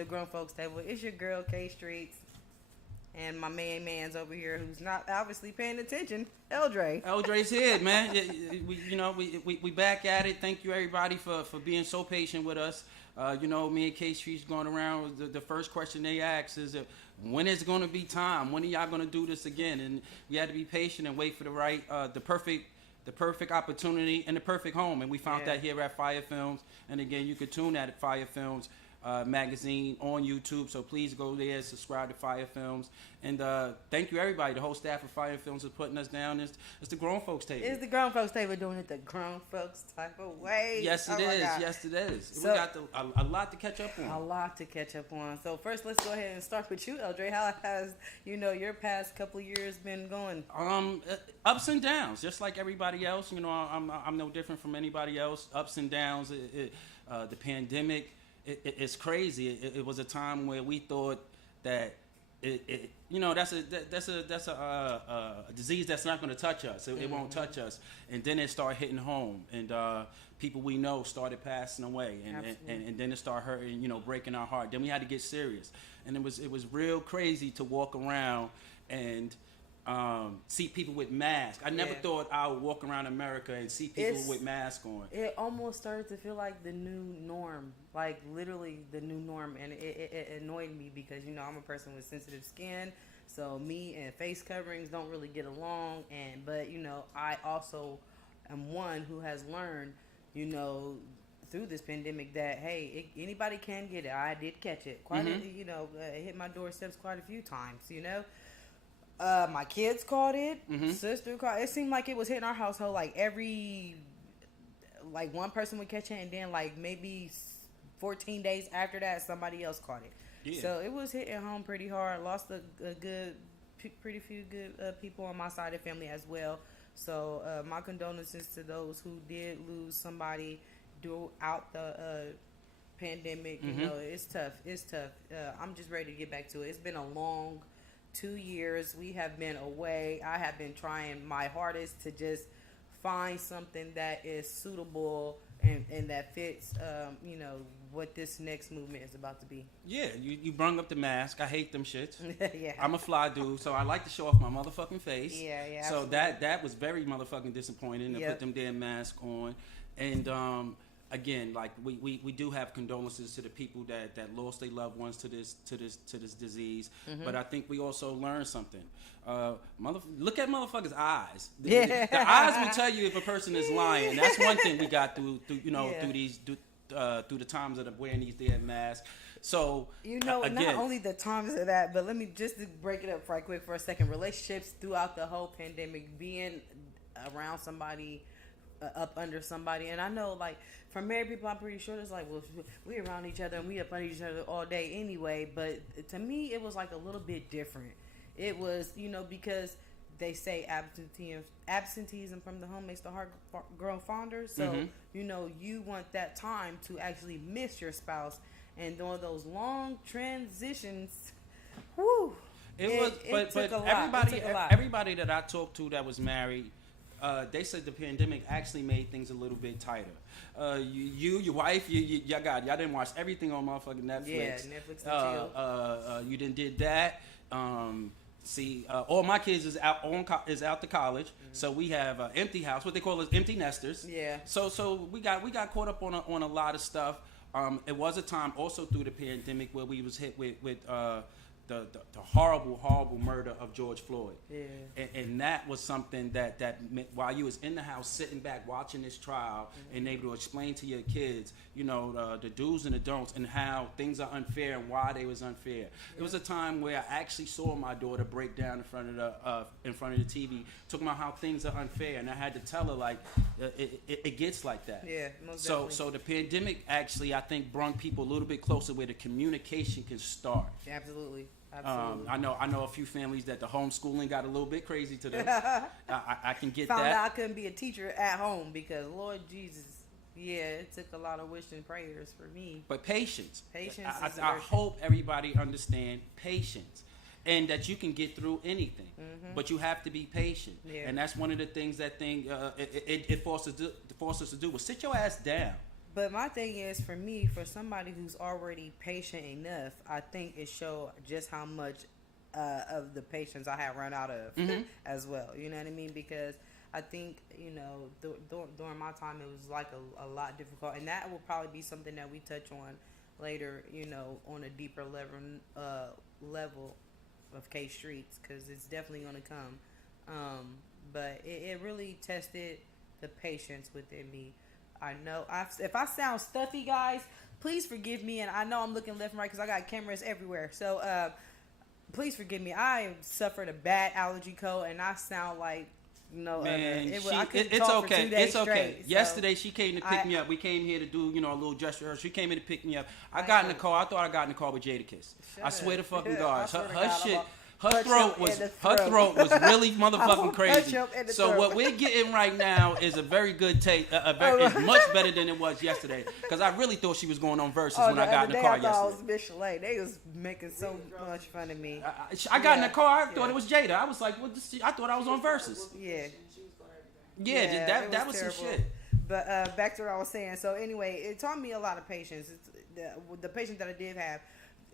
the Grown Folks Table. It's your girl K Streets, and my man's over here who's not obviously paying attention, Eldray. Eldray's here, man. We back at it. Thank you everybody for being so patient with us. Me and K Street's going around. The first question they ask is, when is it going to be time? When are y'all going to do this again? And we had to be patient and wait for the perfect opportunity and the perfect home. And we found that here at FIYAH Films. And again, you can tune at FIYAH Films magazine on YouTube. So please go there, subscribe to FIYAH Films. And thank you everybody. The whole staff of FIYAH Films is putting us down. It's the Grown Folks Table. It's the Grown Folks Table, doing it the grown folks type of way. Yes, it is. Yes, it is. So, we got a lot to catch up on. A lot to catch up on. So first, let's go ahead and start with you, Eldray. How has your past couple of years been going? Ups and downs, just like everybody else. I'm no different from anybody else. Ups and downs. The pandemic. It's crazy. It was a time where we thought that that's a disease that's not going to touch us. It won't touch us, and then it started hitting home, and people we know started passing away, and then it started hurting, breaking our heart. Then we had to get serious, and it was real crazy to walk around and see people with masks. I never thought I would walk around America and see people with masks on. It almost started to feel like the new norm, like literally the new norm, and it annoyed me because I'm a person with sensitive skin, so me and face coverings don't really get along. But I also am one who has learned, through this pandemic that hey, anybody can get it. I did catch it quite, it hit my doorsteps quite a few times, my kids caught it. Sister caught it. It seemed like it was hitting our household like one person would catch it, and then like maybe 14 days after that, somebody else caught it. Yeah. So it was hitting home pretty hard. Lost pretty few good people on my side of the family as well. So my condolences to those who did lose somebody throughout the pandemic. It's tough. I'm just ready to get back to it. It's been a long 2 years. We have been away. I have been trying my hardest to just find something that is suitable and that fits, what this next movement is about to be. Yeah, you brung up the mask. I hate them shits. Yeah. I'm a fly dude, so I like to show off my motherfucking face. Yeah. So absolutely. that was very motherfucking disappointing to put them damn masks on. And again, like we do have condolences to the people that lost their loved ones to this disease. But I think we also learned something. Look at motherfuckers' eyes. The eyes will tell you if a person is lying. That's one thing we got through through the times of wearing these damn masks. So again, not only the times of that, but let me just to break it up right quick for a second. Relationships throughout the whole pandemic, being around somebody, up under somebody, and I know like for married people, I'm pretty sure it's like, well, we around each other and we up under each other all day anyway. But to me, it was like a little bit different. It was, because they say absenteeism from the home makes the heart grow fonder. So, you want that time to actually miss your spouse, and during those long transitions, whoo. But everybody that I talked to that was married, they said the pandemic actually made things a little bit tighter. Your wife, y'all didn't watch everything on motherfucking Netflix. Yeah, Netflix and chill. You didn't did that. All my kids is out to college, so we have an empty house. What they call is empty nesters. Yeah. So we got caught up on a lot of stuff. It was a time also through the pandemic where we was hit with the horrible murder of George Floyd. Yeah. And that was something that while you was in the house sitting back watching this trial and able to explain to your kids, the do's and the don'ts and how things are unfair and why they was unfair. Yeah. It was a time where I actually saw my daughter break down in front of the TV, talking about how things are unfair, and I had to tell her like it gets like that. Yeah, most definitely. So the pandemic actually, I think, brought people a little bit closer where the communication can start. Absolutely. I know a few families that the homeschooling got a little bit crazy to them. I can get Found that. out I couldn't be a teacher at home because Lord Jesus, it took a lot of wish and prayers for me. But patience. I hope everybody understand patience. And that you can get through anything, but you have to be patient. Yeah. And that's one of the things that it forces us to do. Well, sit your ass down. But my thing is, for me, for somebody who's already patient enough, I think it showed just how much of the patience I had run out of as well. You know what I mean? Because I think, you know, during my time, it was like a lot difficult. And that will probably be something that we touch on later, you know, on a deeper level of K Streets, because it's definitely going to come. But it really tested the patience within me. I know if I sound stuffy, guys, please forgive me. And I know I'm looking left and right because I got cameras everywhere. So please forgive me. I suffered a bad allergy cold, and I sound like man, it's okay. It's okay. Straight, Yesterday she came to pick me up. We came here to do, you know, a little gesture. She came in to pick me up. I got in the car. I thought I got in the car with Jadakiss. I swear to fucking God. Her throat was really motherfucking crazy. So what we're getting right now is a very good taste. It's much better than it was yesterday. Because I really thought she was going on verses when I got in the car yesterday. I was Michelin. They was making so much fun of me. I got in the car. I thought it was Jada. I was like, what? I thought I was on verses. Yeah, that was some shit. But back to what I was saying. So anyway, it taught me a lot of patience. The patience that I did have,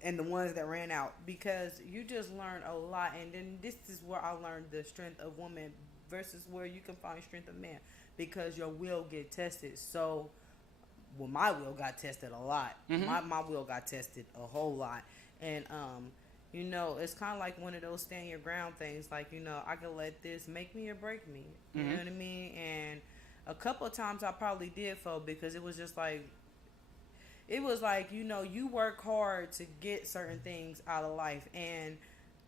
and the ones that ran out, because you just learn a lot. And then this is where I learned the strength of woman versus where you can find strength of man, because your will get tested. So, well, my will got tested a lot. My will got tested a whole lot. And you know, it's kind of like one of those stand your ground things. Like, you know, I can let this make me or break me. You know what I mean? And a couple of times I probably did fall, because it was just like, you know, you work hard to get certain things out of life, and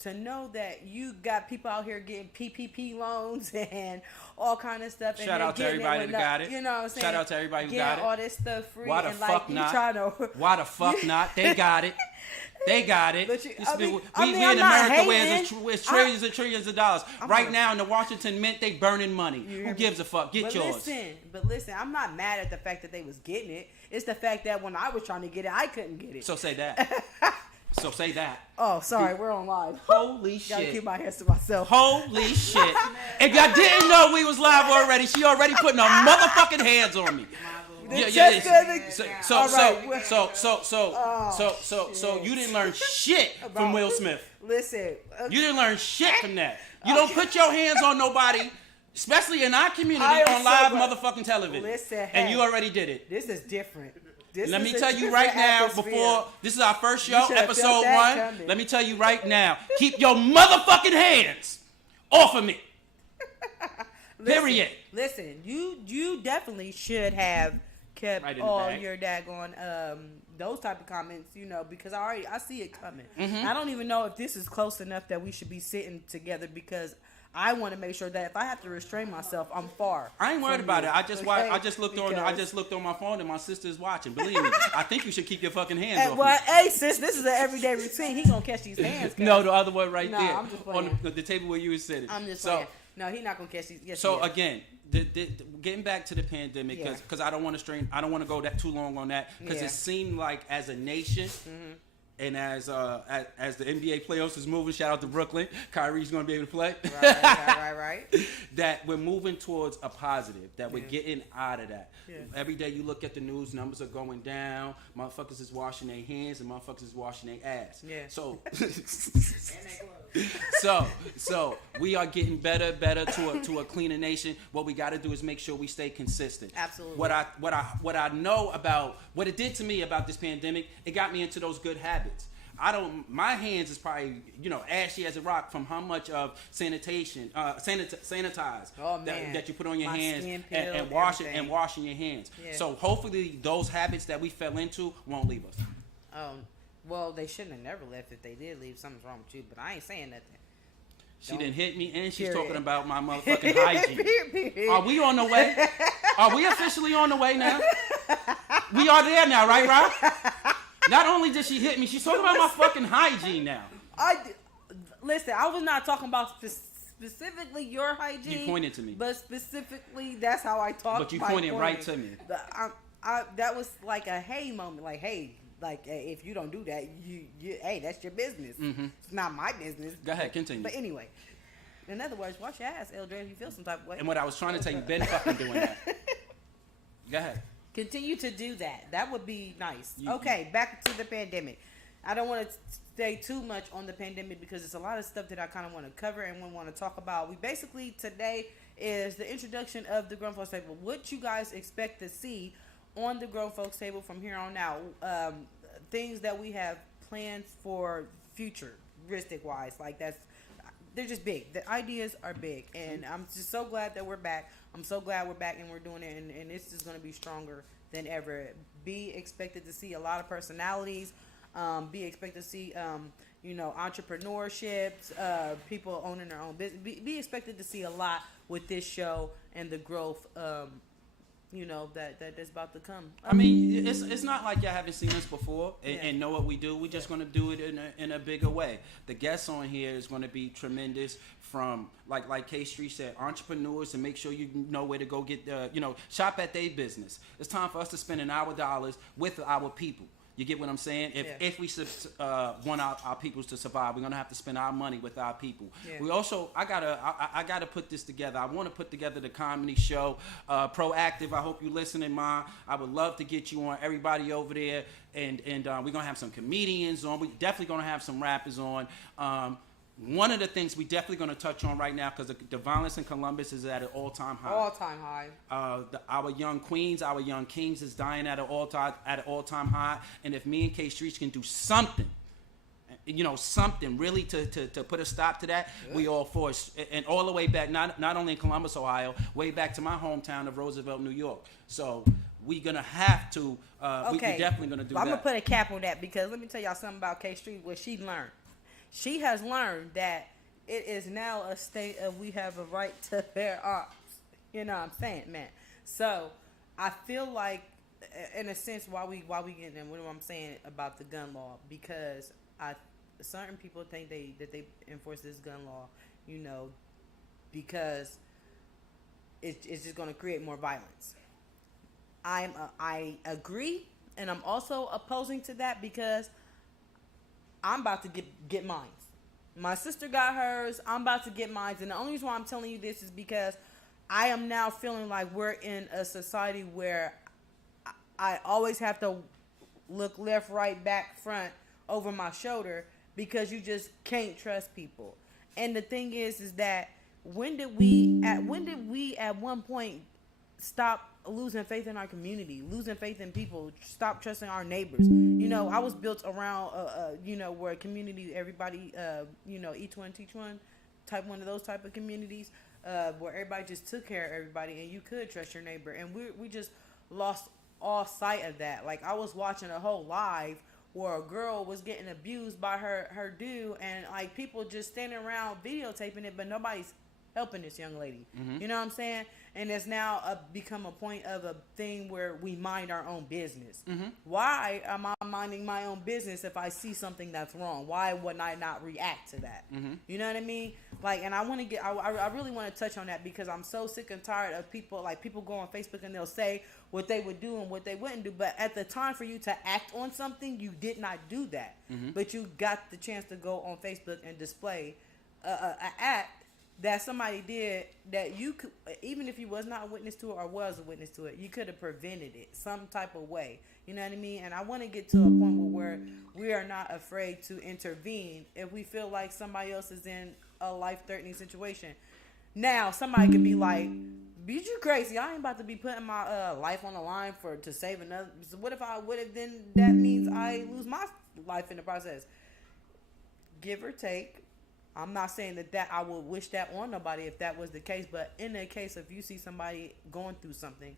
to know that you got people out here getting PPP loans and all kind of stuff. Shout out to everybody that got it. You know what I'm saying? Shout out to everybody who got it. All this stuff free. Why the fuck not? Why the fuck not? They got it. They got it. We in America where it's trillions and trillions of dollars. Right now in the Washington Mint, they burning money. Who gives a fuck? Get yours. But listen, I'm not mad at the fact that they was getting it. It's the fact that when I was trying to get it, I couldn't get it. So say that. So say that. Oh, sorry, we're on live. Holy shit. Gotta keep my hands to myself. Holy shit. If y'all didn't know we was live already, she already putting her motherfucking hands on me. So you didn't learn shit from Will Smith. Listen. You didn't learn shit from that. You don't put your hands on nobody, especially in our community, on live motherfucking television. Listen, and you already did it. This is different. Let me tell you right now, before this is our first show, episode 1. Let me tell you right now, keep your motherfucking hands off of me. Period. Listen, you definitely should have kept right all your daggone those type of comments, you know, because I see it coming. I don't even know if this is close enough that we should be sitting together, because I want to make sure that if I have to restrain myself, I'm far. I ain't worried about it. I just looked on my phone and my sister's watching. Believe me, I think you should keep your fucking hands off me. Hey sis, this is an everyday routine. He gonna catch these hands. No, the other one right there I'm just playing. On the table where you were sitting. I'm just playing. No, he not gonna catch these. Yes, so again, getting back to the pandemic, because I don't want to go that too long on that, because it seemed like as a nation. And as the NBA playoffs is moving, shout out to Brooklyn. Kyrie's going to be able to play. Right. That we're moving towards a positive, that we're getting out of that. Yeah. Every day you look at the news, numbers are going down. Motherfuckers is washing their hands and motherfuckers is washing their ass. Yeah. So we are getting better to a cleaner nation. What we got to do is make sure we stay consistent. Absolutely. What I know about what it did to me about this pandemic, it got me into those good habits. My hands is probably, you know, ashy as a rock from how much of sanitize that you put on your hands and washing your hands. Yeah. So hopefully those habits that we fell into won't leave us. Well, they shouldn't have never left. If they did leave, something's wrong with you. But I ain't saying nothing. She didn't hit me, and she's talking about my motherfucking hygiene. Are we on the way? Are we officially on the way now? We are there now, right, Rob? Not only did she hit me, she's talking about my fucking hygiene now. Listen, I was not talking about specifically your hygiene. You pointed to me. But specifically, that's how I talk. But you pointed right to me. That was like a hey moment. Like, hey, if you don't do that, hey, that's your business. It's not my business. Go ahead, continue. But anyway, in other words, wash your ass, Eldray, if you feel some type of way. And what I was trying to tell you, Ben fucking doing that. Go ahead. Continue to do that. That would be nice. Okay, back to the pandemic. I don't want to stay too much on the pandemic because it's a lot of stuff that I kind of want to cover and want to talk about. We basically today is the introduction of the Grown Folks Table. What you guys expect to see on the Grown Folks Table from here on out? Things that we have planned for futuristic wise, like they're just big. The ideas are big, and I'm just so glad that we're back. I'm so glad we're back and we're doing it, and this is going to be stronger than ever. Be expected to see a lot of personalities. Be expected to see, entrepreneurships, people owning their own business. Be expected to see a lot with this show and the growth, that's about to come. I mean, it's not like y'all haven't seen us before and know what we do. We're just going to do it in a bigger way. The guests on here is going to be tremendous from, like K Street said, entrepreneurs, and make sure you know where to go get, shop at their business. It's time for us to spend our dollars with our people. You get what I'm saying? If we want our peoples to survive, we're gonna have to spend our money with our people. Yeah. We also, I gotta put this together. I want to put together the comedy show, Proactive. I hope you listening, Ma. I would love to get you on. Everybody over there, and we're gonna have some comedians on. We're definitely gonna have some rappers on. One of the things we definitely going to touch on right now, because the violence in Columbus is at an all-time high. All-time high. Our young queens, our young kings is dying at an all-time high. And if me and K Streets can do something, something really to put a stop to that, we all for it. And all the way back, not only in Columbus, Ohio, way back to my hometown of Roosevelt, New York. So we're going to have to, we're definitely going to do that. I'm going to put a cap on that, because let me tell y'all something about K Street, what she learned. She has learned that it is now a state of we have a right to bear arms. You know what I'm saying, man? So I feel like, in a sense, why we getting in, what I'm saying about the gun law, because certain people think that they enforce this gun law, because it's just going to create more violence. I agree, and I'm also opposing to that, because I'm about to get mine. My sister got hers. I'm about to get mine. And the only reason why I'm telling you this is because I am now feeling like we're in a society where I always have to look left, right, back, front, over my shoulder, because you just can't trust people. And the thing is that when did we at one point stop losing faith in our community, losing faith in people, stop trusting our neighbors? I was built around where a community, everybody each one teach one, one of those type of communities, where everybody just took care of everybody and you could trust your neighbor. And we just lost all sight of that. Like, I was watching a whole live where a girl was getting abused by her dude, and like people just standing around videotaping it, but nobody's helping this young lady. Mm-hmm. You know what I'm saying? And it's now become a point of a thing where we mind our own business. Mm-hmm. Why am I minding my own business if I see something that's wrong? Why wouldn't I not react to that? Mm-hmm. You know what I mean? Like, and I really want to touch on that, because I'm so sick and tired of people go on Facebook and they'll say what they would do and what they wouldn't do. But at the time for you to act on something, you did not do that. Mm-hmm. But you got the chance to go on Facebook and display an act that somebody did that you could, even if you was not a witness to it or was a witness to it, you could have prevented it some type of way. You know what I mean? And I want to get to a point where we are not afraid to intervene if we feel like somebody else is in a life-threatening situation. Now, somebody could be like, "Bitch, you crazy. I ain't about to be putting my life on the line to save another." So what if then that means I lose my life in the process? Give or take. I'm not saying that I would wish that on nobody if that was the case, but in the case of you see somebody going through something,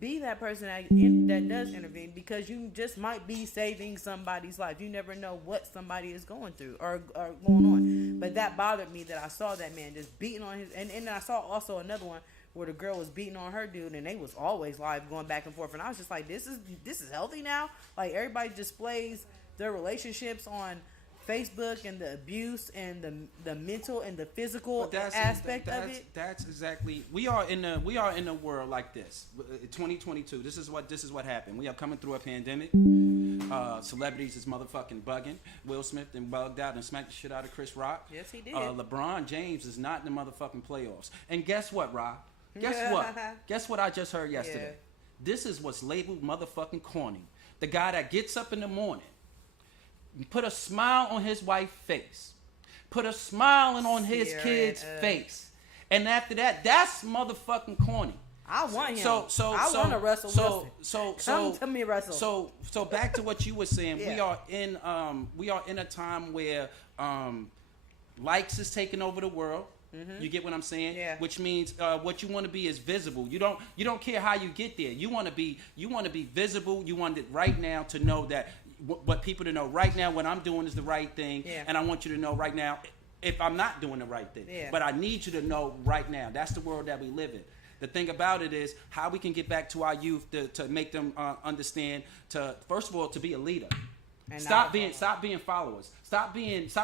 be that person that does intervene, because you just might be saving somebody's life. You never know what somebody is going through or going on. But that bothered me, that I saw that man just beating on his, and then I saw also another one where the girl was beating on her dude, and they was always live going back and forth, and I was just like, this is healthy now? Like, everybody displays their relationships on Facebook and the abuse and the mental and the physical aspect of it. That's exactly. We are in a world like this. 2022. This is what happened. We are coming through a pandemic. Celebrities is motherfucking bugging. Will Smith then bugged out and smacked the shit out of Chris Rock. Yes, he did. LeBron James is not in the motherfucking playoffs. And guess what, Rock? Guess what? Guess what I just heard yesterday? This is what's labeled motherfucking corny. The guy that gets up in the morning, put a smile on his wife's face, put a smile on his kid's face, and after that, that's motherfucking corny. I want him. I want to Russell Wilson. Come to me, Russell. So back to what you were saying. Yeah. We are in a time where likes is taking over the world. Mm-hmm. You get what I'm saying? Yeah. Which means what you want to be is visible. You don't care how you get there. You want to be visible. You want it right now to know that what people to know right now what I'm doing is the right thing. Yeah. And I want you to know right now if I'm not doing the right thing. Yeah. But I need you to know right now. That's the world that we live in. The thing about it is how we can get back to our youth to make them understand to first of all to be a leader. And stop being followers. Stop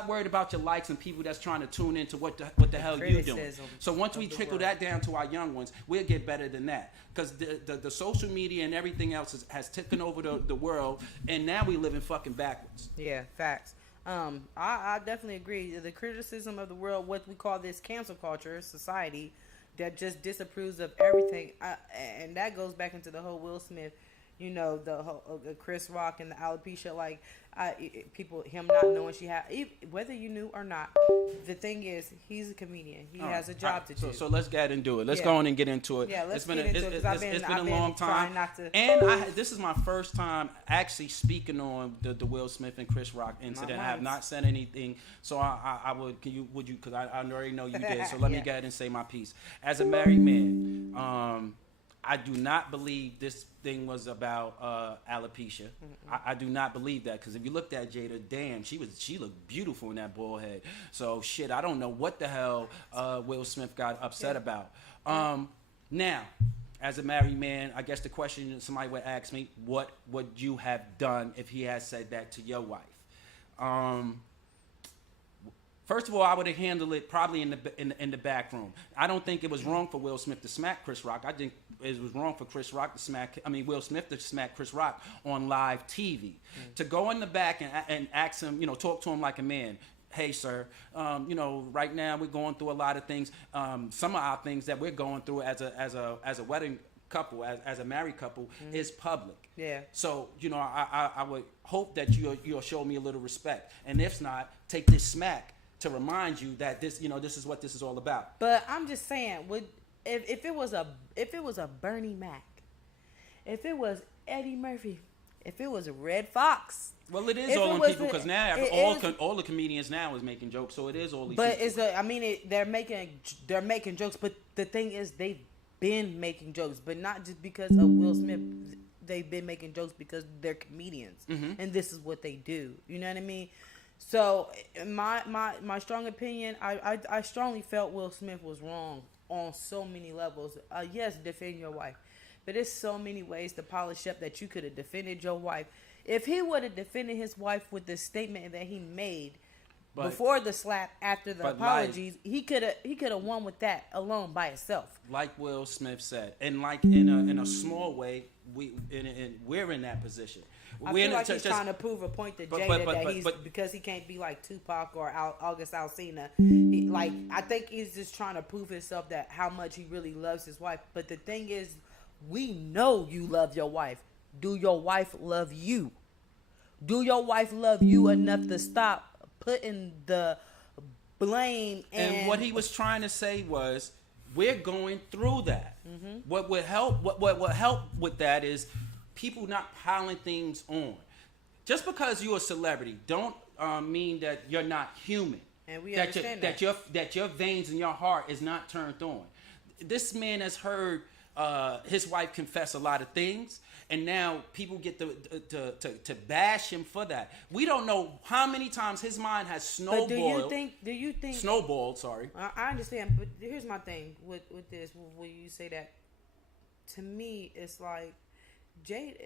worried about your likes and people that's trying to tune into what the hell you doing. So once we trickle that down to our young ones, we'll get better than that. Because the social media and everything else has taken over the world, and now we living fucking backwards. Yeah, facts. I definitely agree. The criticism of the world, what we call this cancel culture society, that just disapproves of everything, and that goes back into the whole Will Smith. You know, the whole Chris Rock and the alopecia, like him not knowing she had, whether you knew or not. The thing is, he's a comedian. He has a job to do. So let's get into it. Let's go on and get into it. Yeah, let's get into it. It's been a long time. This is my first time actually speaking on the Will Smith and Chris Rock incident. I have not said anything. So I would you because I already know you did. So let me go ahead and say my piece. As a married man, I do not believe this thing was about alopecia. I do not believe that because if you looked at Jada, damn, she looked beautiful in that bald head. So shit, I don't know what the hell Will Smith got upset about. Now, as a married man, I guess the question somebody would ask me, what would you have done if he had said that to your wife? First of all, I would have handled it probably in the back room. I don't think it was wrong for Will Smith to smack Chris Rock. I think it was wrong for Will Smith to smack Chris Rock on live TV. To go in the back and ask him, talk to him like a man. Hey, sir, right now we're going through a lot of things. Some of our things that we're going through as a wedding couple, as a married couple, is public. Yeah. So, I would hope that you'll show me a little respect. And if not, take this smack to remind you that this is what this is all about. But I'm just saying, if it was a Bernie Mac, if it was Eddie Murphy, if it was a Red Fox. Well, it is all on people because now all the comedians now is making jokes, so it is all these. But they're making jokes. But the thing is, they've been making jokes, but not just because of Will Smith. They've been making jokes because they're comedians, and this is what they do. You know what I mean? So my strong opinion, I strongly felt Will Smith was wrong on so many levels. Yes, defend your wife, but there's so many ways to polish up that you could have defended your wife. If he would have defended his wife with the statement that he made before the slap, after the apologies, he could have won with that alone by itself. Like Will Smith said, and like in a small way, we're in that position. I feel like he's trying to prove a point to Jada because he can't be like Tupac or August Alsina. I think he's just trying to prove himself that how much he really loves his wife. But the thing is, we know you love your wife. Do your wife love you? Do your wife love you enough to stop putting the blame? And what he was trying to say was, we're going through that. What would help? What will help with that is people not piling things on. Just because you're a celebrity, don't mean that you're not human. And we understand that your veins in your heart is not turned on. This man has heard his wife confess a lot of things, and now people get to bash him for that. We don't know how many times his mind has snowballed. But do you think snowballed? Sorry. I understand, but here's my thing with this. When you say that, to me, it's like, Jade,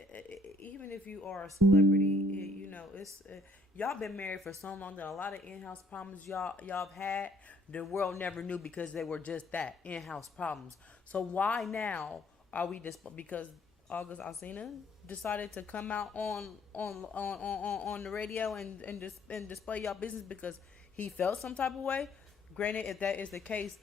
even if you are a celebrity, it's y'all been married for so long that a lot of in-house problems y'all have had, the world never knew because they were just that, in-house problems. So why now are we because August Alsina decided to come out on the radio and display y'all business because he felt some type of way? Granted, if that is the case,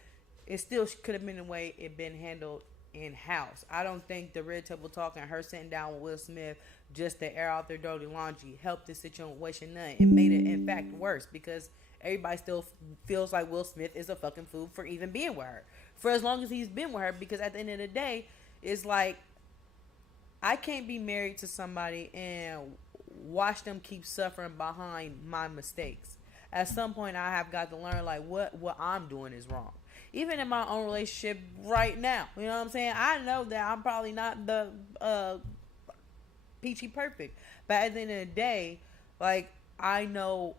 it still could have been the way it been handled in house. I don't think the Red Table Talk and her sitting down with Will Smith just to air out their dirty laundry helped the situation none. It made it, in fact, worse because everybody still feels like Will Smith is a fucking fool for even being with her. For as long as he's been with her, because at the end of the day, it's like, I can't be married to somebody and watch them keep suffering behind my mistakes. At some point, I have got to learn, like, what I'm doing is wrong. Even in my own relationship right now. You know what I'm saying? I know that I'm probably not the peachy perfect. But at the end of the day, like, I know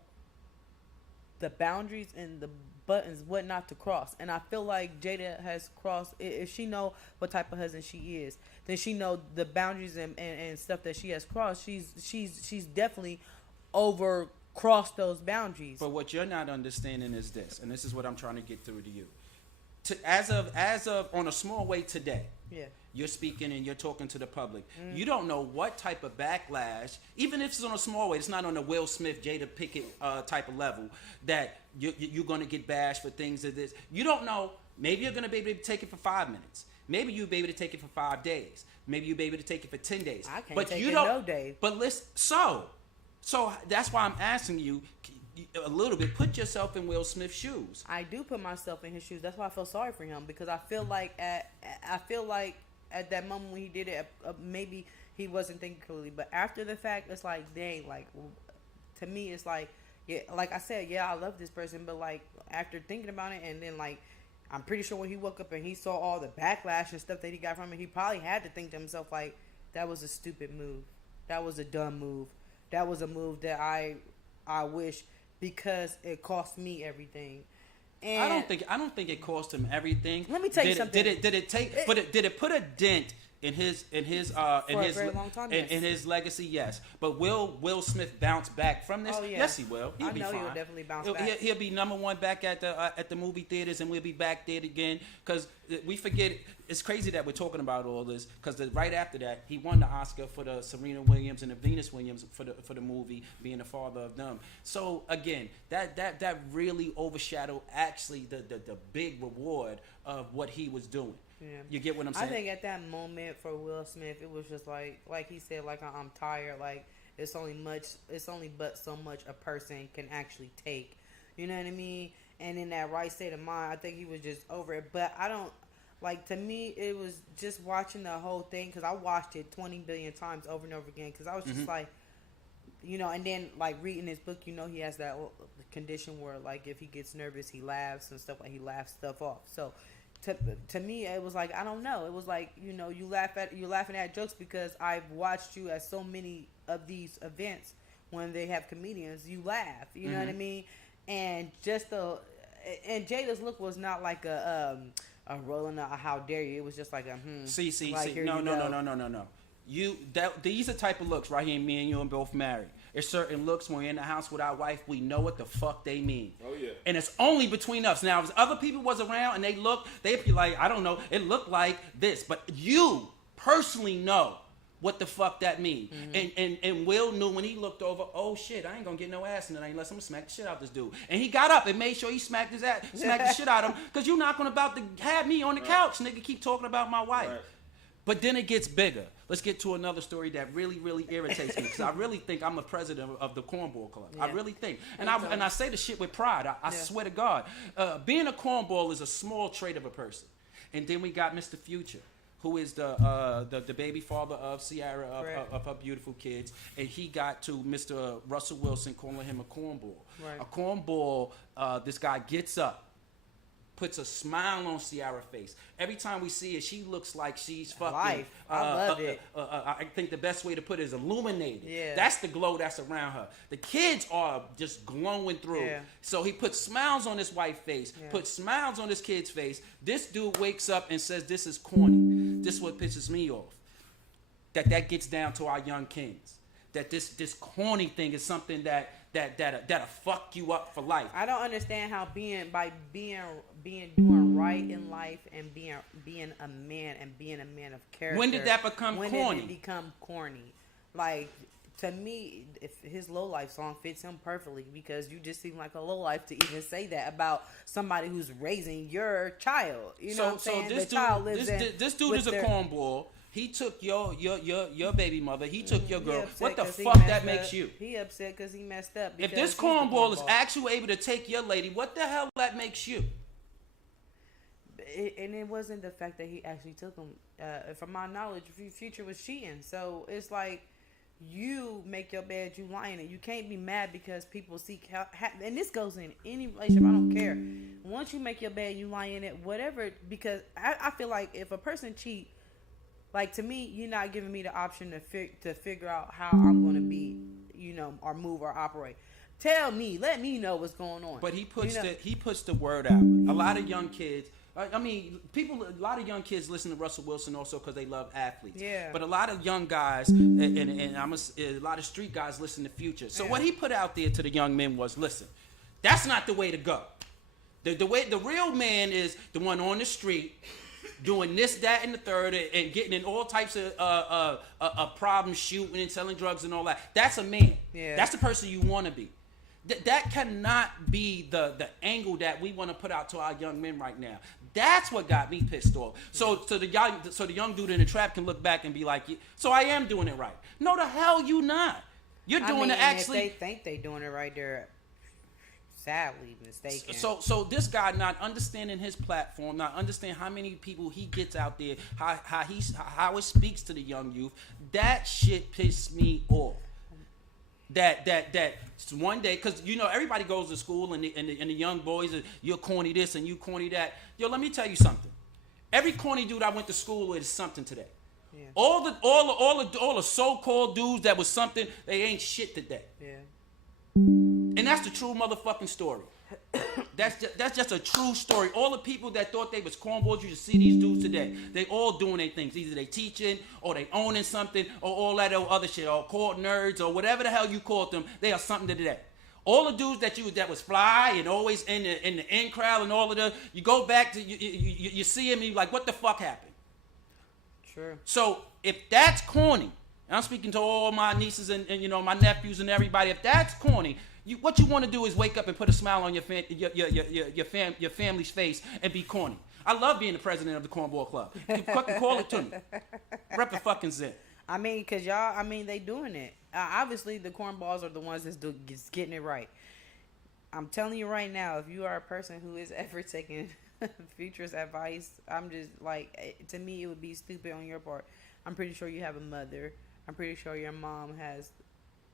the boundaries and the buttons, what not to cross. And I feel like Jada has crossed. If she know what type of husband she is, then she know the boundaries and stuff that she has crossed. She's definitely over crossed those boundaries. But what you're not understanding is this, and this is what I'm trying to get through to you. As of on a small way today, yeah, you're speaking and you're talking to the public. You don't know what type of backlash, even if it's on a small way, it's not on the Will Smith, Jada Pinkett type of level, that you're going to get bashed for things of this. You don't know. Maybe you're going to be able to take it for 5 minutes. Maybe you'll be able to take it for 5 days. Maybe you'll be able to take it for 10 days. I can't take it no day. But listen, so that's why I'm asking you a little bit. Put yourself in Will Smith's shoes. I do put myself in his shoes. That's why I feel sorry for him, because I feel like at that moment when he did it, maybe he wasn't thinking clearly. But after the fact, it's like, dang, like, to me, it's like, yeah, like I said, yeah, I love this person, but like after thinking about it, and then like, I'm pretty sure when he woke up and he saw all the backlash and stuff that he got from it, he probably had to think to himself, like, that was a stupid move. That was a dumb move. That was a move that I wish, because it cost me everything. And I don't think it cost him everything. Let me tell you something. Did it put a dent in his legacy? Yes. But will Smith bounce back from this? Oh, yeah. Yes, he will. He'll be fine. He'll definitely bounce back. He'll be #1 back at the movie theaters, and we'll be back there again. Because we forget. It's crazy that we're talking about all this, because right after that, he won the Oscar for the Serena Williams and the Venus Williams for the movie, being the father of them. So again, that really overshadowed actually the big reward of what he was doing. Yeah. You get what I'm saying? I think at that moment for Will Smith, it was just like he said, like, I'm tired. Like, it's only but so much a person can actually take. You know what I mean? And in that right state of mind, I think he was just over it. But I don't, like, to me, it was just watching the whole thing, because I watched it 20 billion times over and over again, because I was just like, you know, and then like reading his book, you know, he has that condition where, like, if he gets nervous, he laughs and stuff, like he laughs stuff off. So to me, it was like, I don't know. It was like, you know, you're laughing at jokes, because I've watched you at so many of these events when they have comedians, you laugh. You know what I mean? And and Jada's look was not like a rolling a how dare you. It was just like a See. Like, No. These are type of looks right here. Me and you are both married. There's certain looks when we're in the house with our wife, we know what the fuck they mean. Oh yeah. And it's only between us. Now, if other people was around and they'd be like, I don't know, it looked like this, but you personally know what the fuck that mean. And Will knew when he looked over, oh shit, I ain't gonna get no ass tonight unless I'm gonna smack the shit out this dude. And he got up and made sure he smacked his ass, smacked the shit out of him, because you're not gonna about to have me on the couch, nigga, keep talking about my wife. Right. But then it gets bigger. Let's get to another story that really, really irritates me, because I really think I'm the president of the Cornball Club. Yeah. I really think. And I say the shit with pride. I swear to God. Being a cornball is a small trait of a person. And then we got Mr. Future, who is the baby father of Ciara, of her beautiful kids. And he got to Mr. Russell Wilson calling him a cornball. Right. A cornball, this guy gets up, puts a smile on Ciara's face. Every time we see her, she looks like she's fucking. Life. I love it. I think the best way to put it is illuminated. Yeah. That's the glow that's around her. The kids are just glowing through. Yeah. So he puts smiles on his wife's face, puts smiles on his kid's face. This dude wakes up and says, this is corny. This is what pisses me off. That gets down to our young kings. That this corny thing is something that'll fuck you up for life. I don't understand how being doing right in life and being a man and being a man of character. When did that become corny? When did it become corny? Like, to me, if his low life song fits him perfectly, because you just seem like a low life to even say that about somebody who's raising your child. You know what I'm saying? This dude is a cornball. He took your baby mother. He took your girl. What the fuck that makes you? He upset because he messed up. If this cornball is actually able to take your lady, what the hell that makes you? And it wasn't the fact that he actually took him. From my knowledge, Future was cheating. So it's like, you make your bed, you lie in it. You can't be mad because people seek help. And this goes in any relationship. I don't care. Once you make your bed, you lie in it. Whatever. Because I feel like if a person cheat, like, to me, you're not giving me the option to figure out how I'm going to be, or move or operate. Tell me, let me know what's going on. But he puts the word out. A lot of young kids. A lot of young kids listen to Russell Wilson also because they love athletes. Yeah. But a lot of young guys and a lot of street guys listen to Future. So what he put out there to the young men was, listen, that's not the way to go. The real man is the one on the street doing this, that, and the third, and getting in all types of problems, shooting and selling drugs and all that. That's a man. Yeah. That's the person you want to be. That cannot be the angle that we want to put out to our young men right now. That's what got me pissed off. So the young dude in the trap can look back and be like, so I am doing it right. No, the hell you not. You're doing it actually. If they think they're doing it right, they're sadly mistaken. So this guy not understanding his platform, not understanding how many people he gets out there, how it speaks to the young youth. That shit pissed me off. That one day, because everybody goes to school and the young boys are, you're corny this and you corny that. Yo, let me tell you something. Every corny dude I went to school with is something today. Yeah. All the so-called dudes that was something, they ain't shit today. Yeah. And that's the true motherfucking story. That's just a true story. All the people that thought they was cornballs, you should see these dudes today. They all doing their things. Either they teaching, or they owning something, or all that other shit, or called nerds, or whatever the hell you called them. They are something today. All the dudes that was fly and always in the in crowd and all of the, you go back to you see him and you like, what the fuck happened? True. So if that's corny, and I'm speaking to all my nieces and my nephews and everybody, if that's corny, what you want to do is wake up and put a smile on your family's face and be corny. I love being the president of the Cornball Club. You fucking call it to me. Rep the fucking zip. I mean, because y'all, they doing it. Obviously, the cornballs are the ones that's getting it right. I'm telling you right now, if you are a person who is ever taking Future's advice, I'm just like, to me, it would be stupid on your part. I'm pretty sure you have a mother. I'm pretty sure your mom has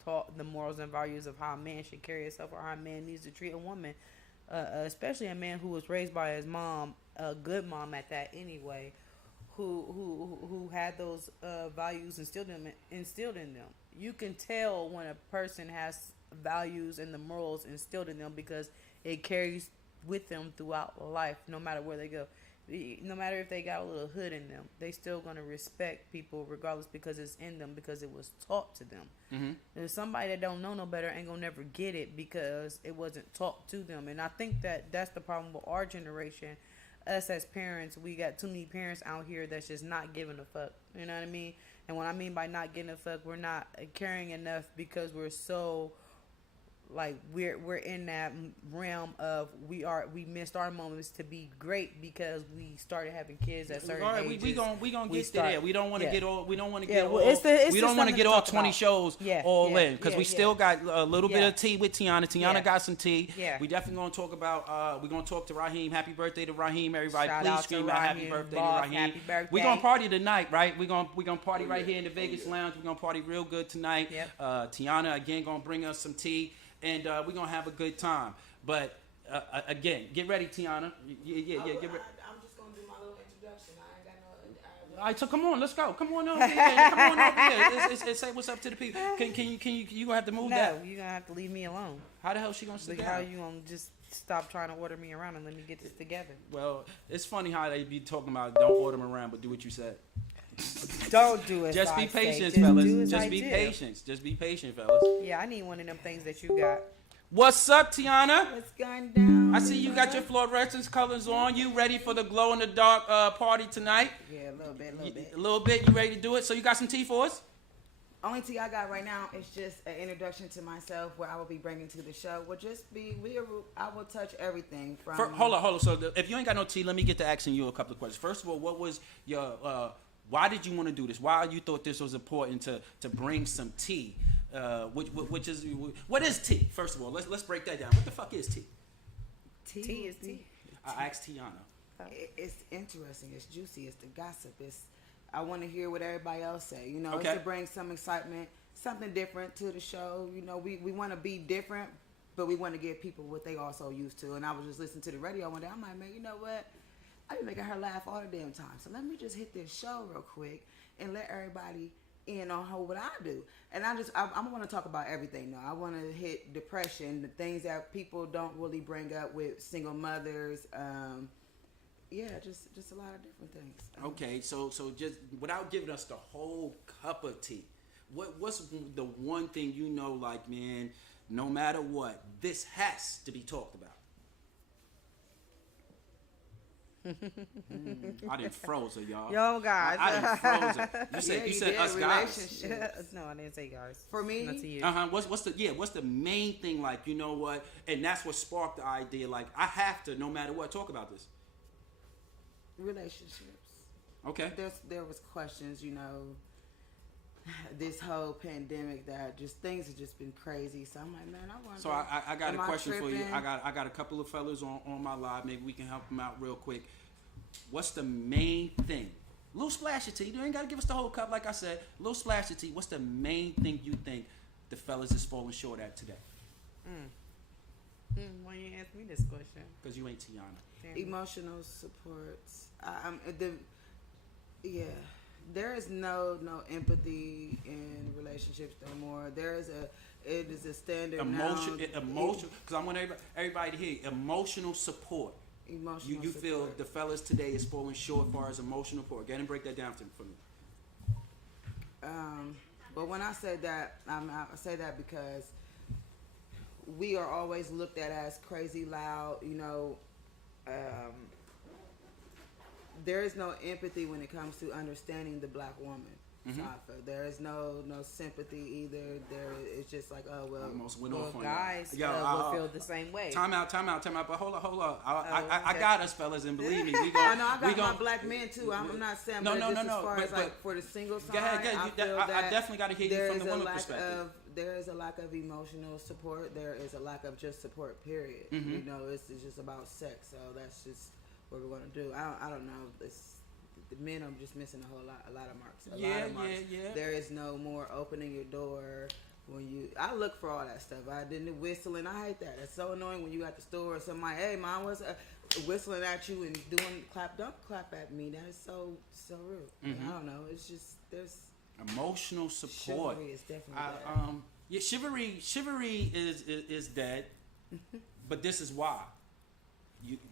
taught the morals and values of how a man should carry himself or how a man needs to treat a woman, especially a man who was raised by his mom, a good mom at that anyway, who had those values instilled in them. You can tell when a person has values and the morals instilled in them because it carries with them throughout life, no matter where they go. No matter if they got a little hood in them, they still gonna respect people regardless because it's in them, because it was taught to them. Mm-hmm. And somebody that don't know no better ain't gonna never get it because it wasn't taught to them. And I think that's the problem with our generation. Us as parents, we got too many parents out here that's just not giving a fuck. You know what I mean? And what I mean by not getting a fuck, we're not caring enough because we're so, like, we're in that realm of we missed our moments to be great because we started having kids at certain ages. We gonna get there. We don't want to get all. We don't want to get all. We don't want to get all 20 shows in because we still got a little bit of tea with Tiana. Tiana got some tea. Yeah. We definitely gonna talk about. We're gonna talk to Raheem. Happy birthday to Raheem, everybody! Shout Please out scream to out Raheem, happy birthday boss, to Raheem. happy birthday. We're gonna party tonight, right? We're gonna party right here in the Vegas Lounge. We're gonna party real good tonight. Yep. Tiana again gonna bring us some tea. And we're going to have a good time. But, again, get ready, Tiana. Yeah, get ready. I'm just going to do my little introduction. I ain't got no... All right, so come on, let's go. Come on over here. Come on over here. Say what's up to the people. Can you going to have to move that? No, you're going to have to leave me alone. How the hell is she going to sit down? How you going to just stop trying to order me around and let me get this together? Well, it's funny how they be talking about don't order them around, but do what you said. Don't do it. Just be patient, fellas. Just be patient. Just be patient, fellas. Yeah, I need one of them things that you got. What's up, Tiana? What's going down? I see you got your fluorescence colors on. You ready for the glow in the dark party tonight? Yeah, a little bit. A little bit. You ready to do it? So you got some tea for us? Only tea I got right now is just an introduction to myself, where I will be bringing to the show. Will just be I will touch everything from. Hold on. So if you ain't got no tea, let me get to asking you a couple of questions. First of all, what was your? Why did you want to do this? Why you thought this was important to bring some tea? Which is what is tea? First of all, let's break that down. What the fuck is tea? Tea is tea. I asked Tiana. It's interesting. It's juicy. It's the gossip. I want to hear what everybody else say. You know, Okay. it's to bring some excitement, something different to the show. You know, we want to be different, but we want to give people what they also used to. And I was just listening to the radio one day. I'm like, man, you know what? I've been making her laugh all the damn time. So let me just hit this show real quick and let everybody in on what I do. And I want to talk about everything though. I want to hit depression, the things that people don't really bring up with single mothers. Yeah, just a lot of different things. Okay, so just without giving us the whole cup of tea, what's the one thing you know, like, man, no matter what, this has to be talked about? I didn't froze her, y'all. Yo, guys. I didn't froze her. You said us guys. No, I didn't say guys. For me, not to you. What's the main thing, like, you know what? And that's what sparked the idea. Like, I have to, no matter what, talk about this. Relationships. Okay. There was questions, you know, this whole pandemic that just things have just been crazy. So I'm like, man, I want. So I got a question for you. tripping? I got a couple of fellas on my live. Maybe we can help them out real quick. What's the main thing? A little splash of tea. You ain't got to give us the whole cup, like I said. A little splash of tea. What's the main thing you think the fellas is falling short at today? Why you ask me this question? Because you ain't Tiana. Emotional support. There is no empathy in relationships no more. It is a standard Emotion, now. because I want everybody to hear emotional support. Emotional You feel support. the fellas today is falling short as far as emotional support. Go ahead and break that down for me. But when I say that, I say that because we are always looked at as crazy loud, you know. There is no empathy when it comes to understanding the black woman. Mm-hmm. So I feel there is no sympathy either. It's just like, oh well. Almost went Well, off on guys you. will feel the same way. Time out. But hold on. I Okay. got us, fellas, and believe me, we I know I got my black men too. I'm not saying, No, but no, just no, as far but- as like for the single side, Go ahead. I definitely got to hear you from the woman perspective. There is a lack of emotional support. There is a lack of just support. Period. Mm-hmm. You know, it's just about sex. So that's just what we're gonna do. I don't know. The men are just missing a lot of marks. A lot of marks. Yeah. There is no more opening your door when you. I look for all that stuff. I didn't whistling. I hate that. It's so annoying when you at the store or somebody, hey, mom was whistling at you and doing clap. Don't clap at me. That is so rude. Mm-hmm. I don't know. It's just there's Emotional support. chivalry is definitely dead. Chivalry is dead, but this is why.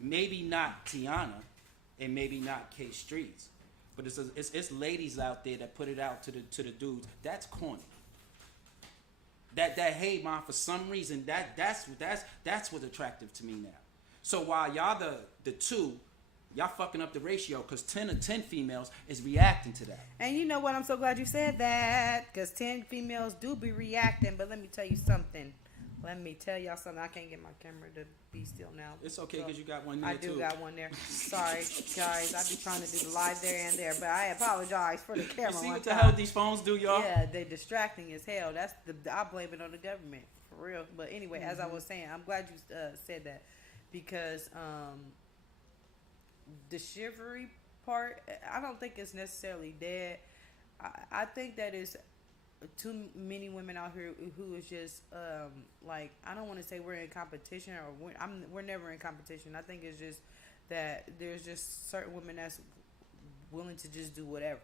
Maybe not Tiana, and maybe not K Streets, but it's ladies out there that put it out to the dudes. That's corny. That hey man, for some reason that's what's attractive to me now. So while y'all the two, y'all fucking up the ratio because 10 of 10 females is reacting to that. And you know what? I'm so glad you said that because 10 females do be reacting. But let me tell you something. I can't get my camera to be still now. It's okay because you got one there I do too. got one there. Sorry, guys. I be trying to do the live there and there, but I apologize for the camera. You see one what the time. hell these phones do, y'all? Yeah, they're distracting as hell. I blame it on the government for real. But anyway, as I was saying, I'm glad you said that because the chivalry part, I don't think it's necessarily dead. I think that is too many women out here who is just like, I don't want to say we're in competition or we're never in competition. I think it's just that there's just certain women that's willing to just do whatever,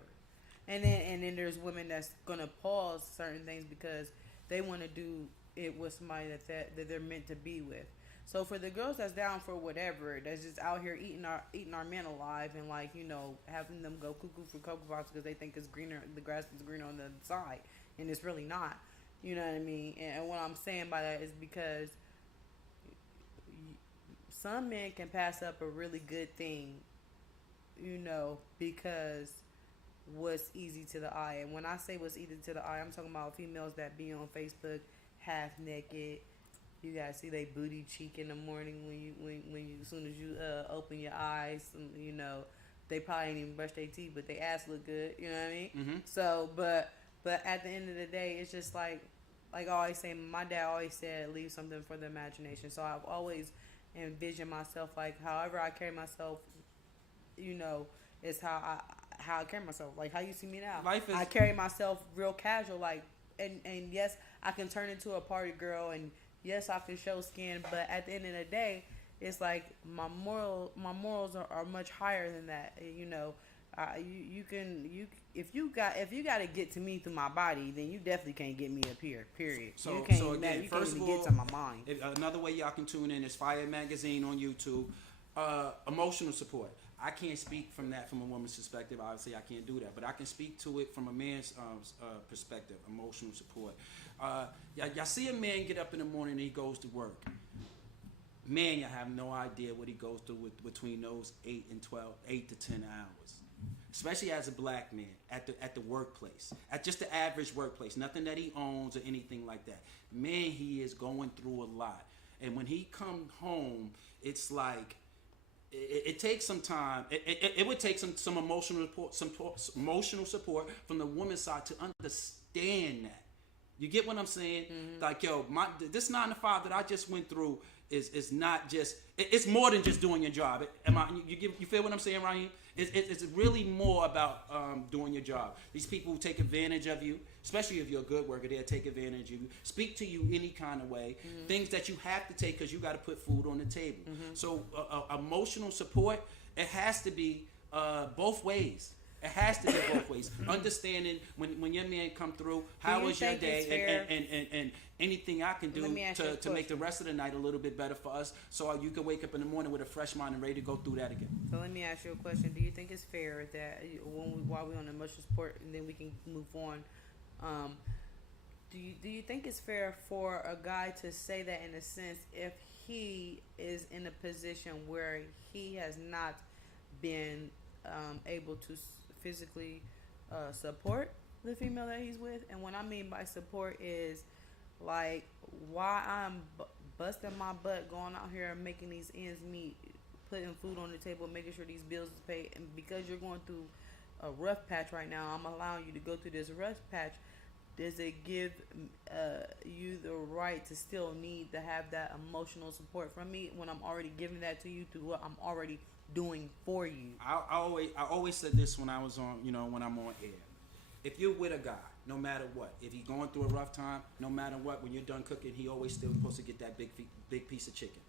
and then there's women that's gonna pause certain things because they want to do it with somebody that they're meant to be with. So for the girls that's down for whatever, that's just out here eating our men alive and, like, you know, having them go cuckoo for Cocoa Pops because they think it's greener, the grass is greener on the other side, and it's really not. You know what I mean? And what I'm saying by that is because some men can pass up a really good thing, you know, because what's easy to the eye. And when I say what's easy to the eye, I'm talking about females that be on Facebook half naked. You guys see they booty cheek in the morning when you as soon as you open your eyes, you know, they probably ain't even brush their teeth, but they ass look good. You know what I mean? Mm-hmm. So, but at the end of the day, it's just like I always say, my dad always said, leave something for the imagination. So I've always envisioned myself like however I carry myself, you know, is how I carry myself. Like how you see me now. I carry myself real casual, like, and yes, I can turn into a party girl, and yes, I can show skin, but at the end of the day, it's like my morals are much higher than that. You know, if you got to get to me through my body, then you definitely can't get me up here. Period. So, you can't, so again, you first can't of even all, get to my mind. Another way y'all can tune in is FIYAH Magazine on YouTube. Emotional support. I can't speak from a woman's perspective. Obviously, I can't do that, but I can speak to it from a man's perspective. Emotional support. Y'all see a man get up in the morning and he goes to work. Man, you have no idea what he goes through between those 8 to 10 hours. Especially as a black man at the workplace, at just the average workplace, nothing that he owns or anything like that. Man, he is going through a lot, and when he comes home, it's like it takes some time. It would take some emotional support from the woman's side to understand that. You get what I'm saying? Mm-hmm. Like, yo, this 9 to 5 that I just went through is not just. It's more than just doing your job. You feel what I'm saying, Raheem? It's really more about doing your job. These people who take advantage of you, especially if you're a good worker, they'll take advantage of you, speak to you any kind of way, things that you have to take because you got to put food on the table. Mm-hmm. So emotional support, it has to be both ways. It has to be both ways. Understanding when your man come through, how was your day, and anything I can do to make the rest of the night a little bit better for us, so you can wake up in the morning with a fresh mind and ready to go through that again. So let me ask you a question. Do you think it's fair that while we're on emotional support, and then we can move on, do you think it's fair for a guy to say that in a sense if he is in a position where he has not been able to physically support the female that he's with? And what I mean by support is like why I'm busting my butt going out here and making these ends meet, putting food on the table, making sure these bills is paid, and because you're going through a rough patch right now, I'm allowing you to go through this rough patch. Does it give you the right to still need to have that emotional support from me when I'm already giving that to you through what I'm already doing for you? I always said this when I was on, when I'm on air. If you're with a guy, no matter what, if he's going through a rough time, no matter what, when you're done cooking, he always still supposed to get that big piece of chicken.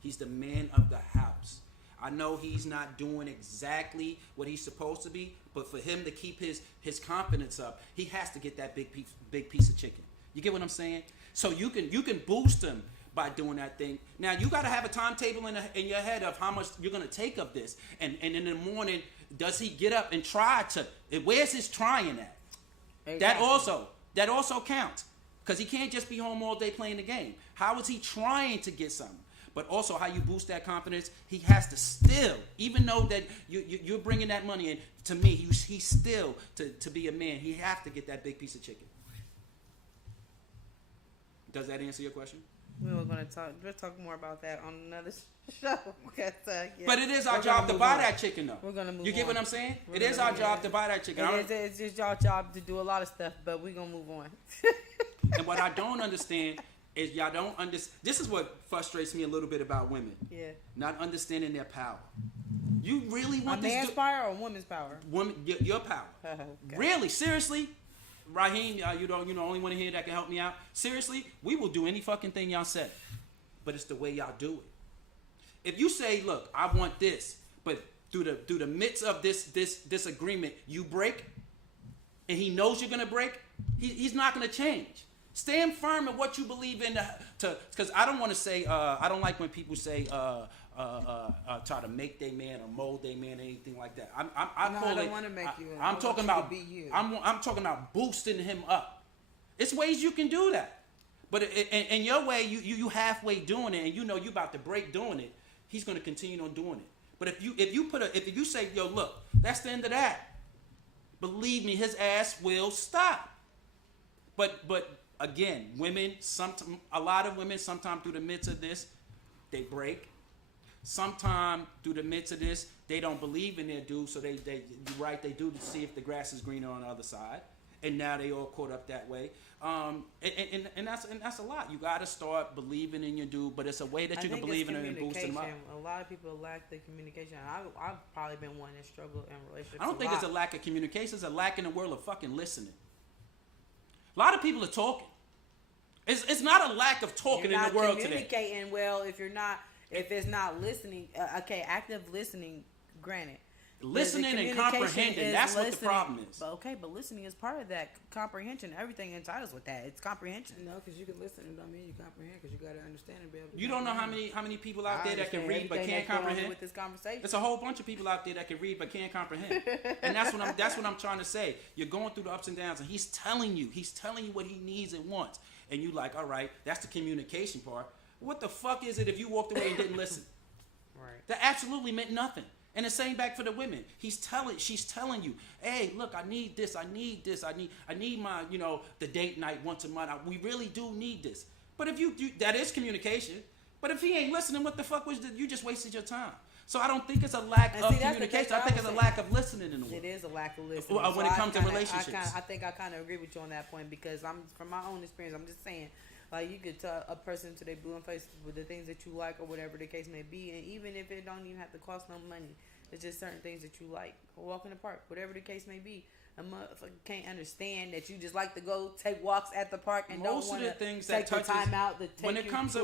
He's the man of the house. I know he's not doing exactly what he's supposed to be, but for him to keep his confidence up, he has to get that big piece of chicken. You get what I'm saying? So you can boost him by doing that thing. Now you got to have a timetable in your head of how much you're going to take of this. And in the morning, does he get up and try to? Where's his trying at? Exactly. That also counts, because he can't just be home all day playing the game. How is he trying to get something? But also how you boost that confidence. He has to still, even though that you're bringing that money in. To me, he's still to be a man. He has to get that big piece of chicken. Does that answer your question? We were going to talk more about that on another show. Because, but it is our job to buy that chicken, though. We're going to move on. You get what I'm saying? It is our job to buy that chicken. It's just y'all job to do a lot of stuff, but we're going to move on. And what I don't understand is y'all don't understand. This is what frustrates me a little bit about women. Yeah. Not understanding their power. You really want a man's power or a woman's power? Your power. Okay. Really? Seriously? Raheem, you're the only one in here that can help me out. Seriously, we will do any fucking thing y'all say, but it's the way y'all do it. If you say, "Look, I want this," but through the midst of this agreement, you break, and he knows you're gonna break, he's not gonna change. Stand firm in what you believe in. Because I don't want to say I don't like when people say try to make their man or mold their man or anything like that. I don't want to make you. I'm talking about be you. I'm talking about boosting him up. It's ways you can do that, but in your way, you halfway doing it, and you about to break doing it. He's going to continue on doing it. But if you say, "Yo, look, that's the end of that," believe me, his ass will stop. But again, women, a lot of women, sometimes through the midst of this, they break. Sometimes through the midst of this, they don't believe in their dude, so they do to see if the grass is greener on the other side, and now they all caught up that way. And that's a lot. You got to start believing in your dude, but it's a way that you can believe in him and boost him up. A lot of people lack the communication. I've probably been one that struggled in relationships. I don't think it's a lack of communication. It's a lack in the world of fucking listening. A lot of people are talking. It's not a lack of talking in the world today. You're not communicating well if it's not listening. Okay, active listening, granted. Listening and comprehending, that's what the problem is. But listening is part of that comprehension. Everything entitles with that. It's comprehension. No, because you can listen and don't mean you comprehend, because you got to understand and be able to You don't know how many people out there that can read but can't comprehend. With this conversation, it's a whole bunch of people out there that can read but can't comprehend. And that's what I'm trying to say. You're going through the ups and downs, and he's telling you what he needs and wants, and you like, all right, that's the communication part. What the fuck is it if you walked away and didn't listen? Right. That absolutely meant nothing. And the same back for the women. She's telling you, hey, look, I need this, I need my, the date night once a month. We really do need this. But if you that is communication. But if he ain't listening, what the fuck you just wasted your time. So I don't think it's a lack of communication. I think it's a lack of listening in the world. It is a lack of listening. When it comes to relationships. I think I kind of agree with you on that point, because from my own experience, I'm just saying, like, you could tell a person to their blue in face with the things that you like or whatever the case may be, and even if it don't even have to cost no money, it's just certain things that you like. Walk in the park, whatever the case may be. A motherfucker can't understand that you just like to go take walks at the park and most don't of the things take that the time out to take when it comes to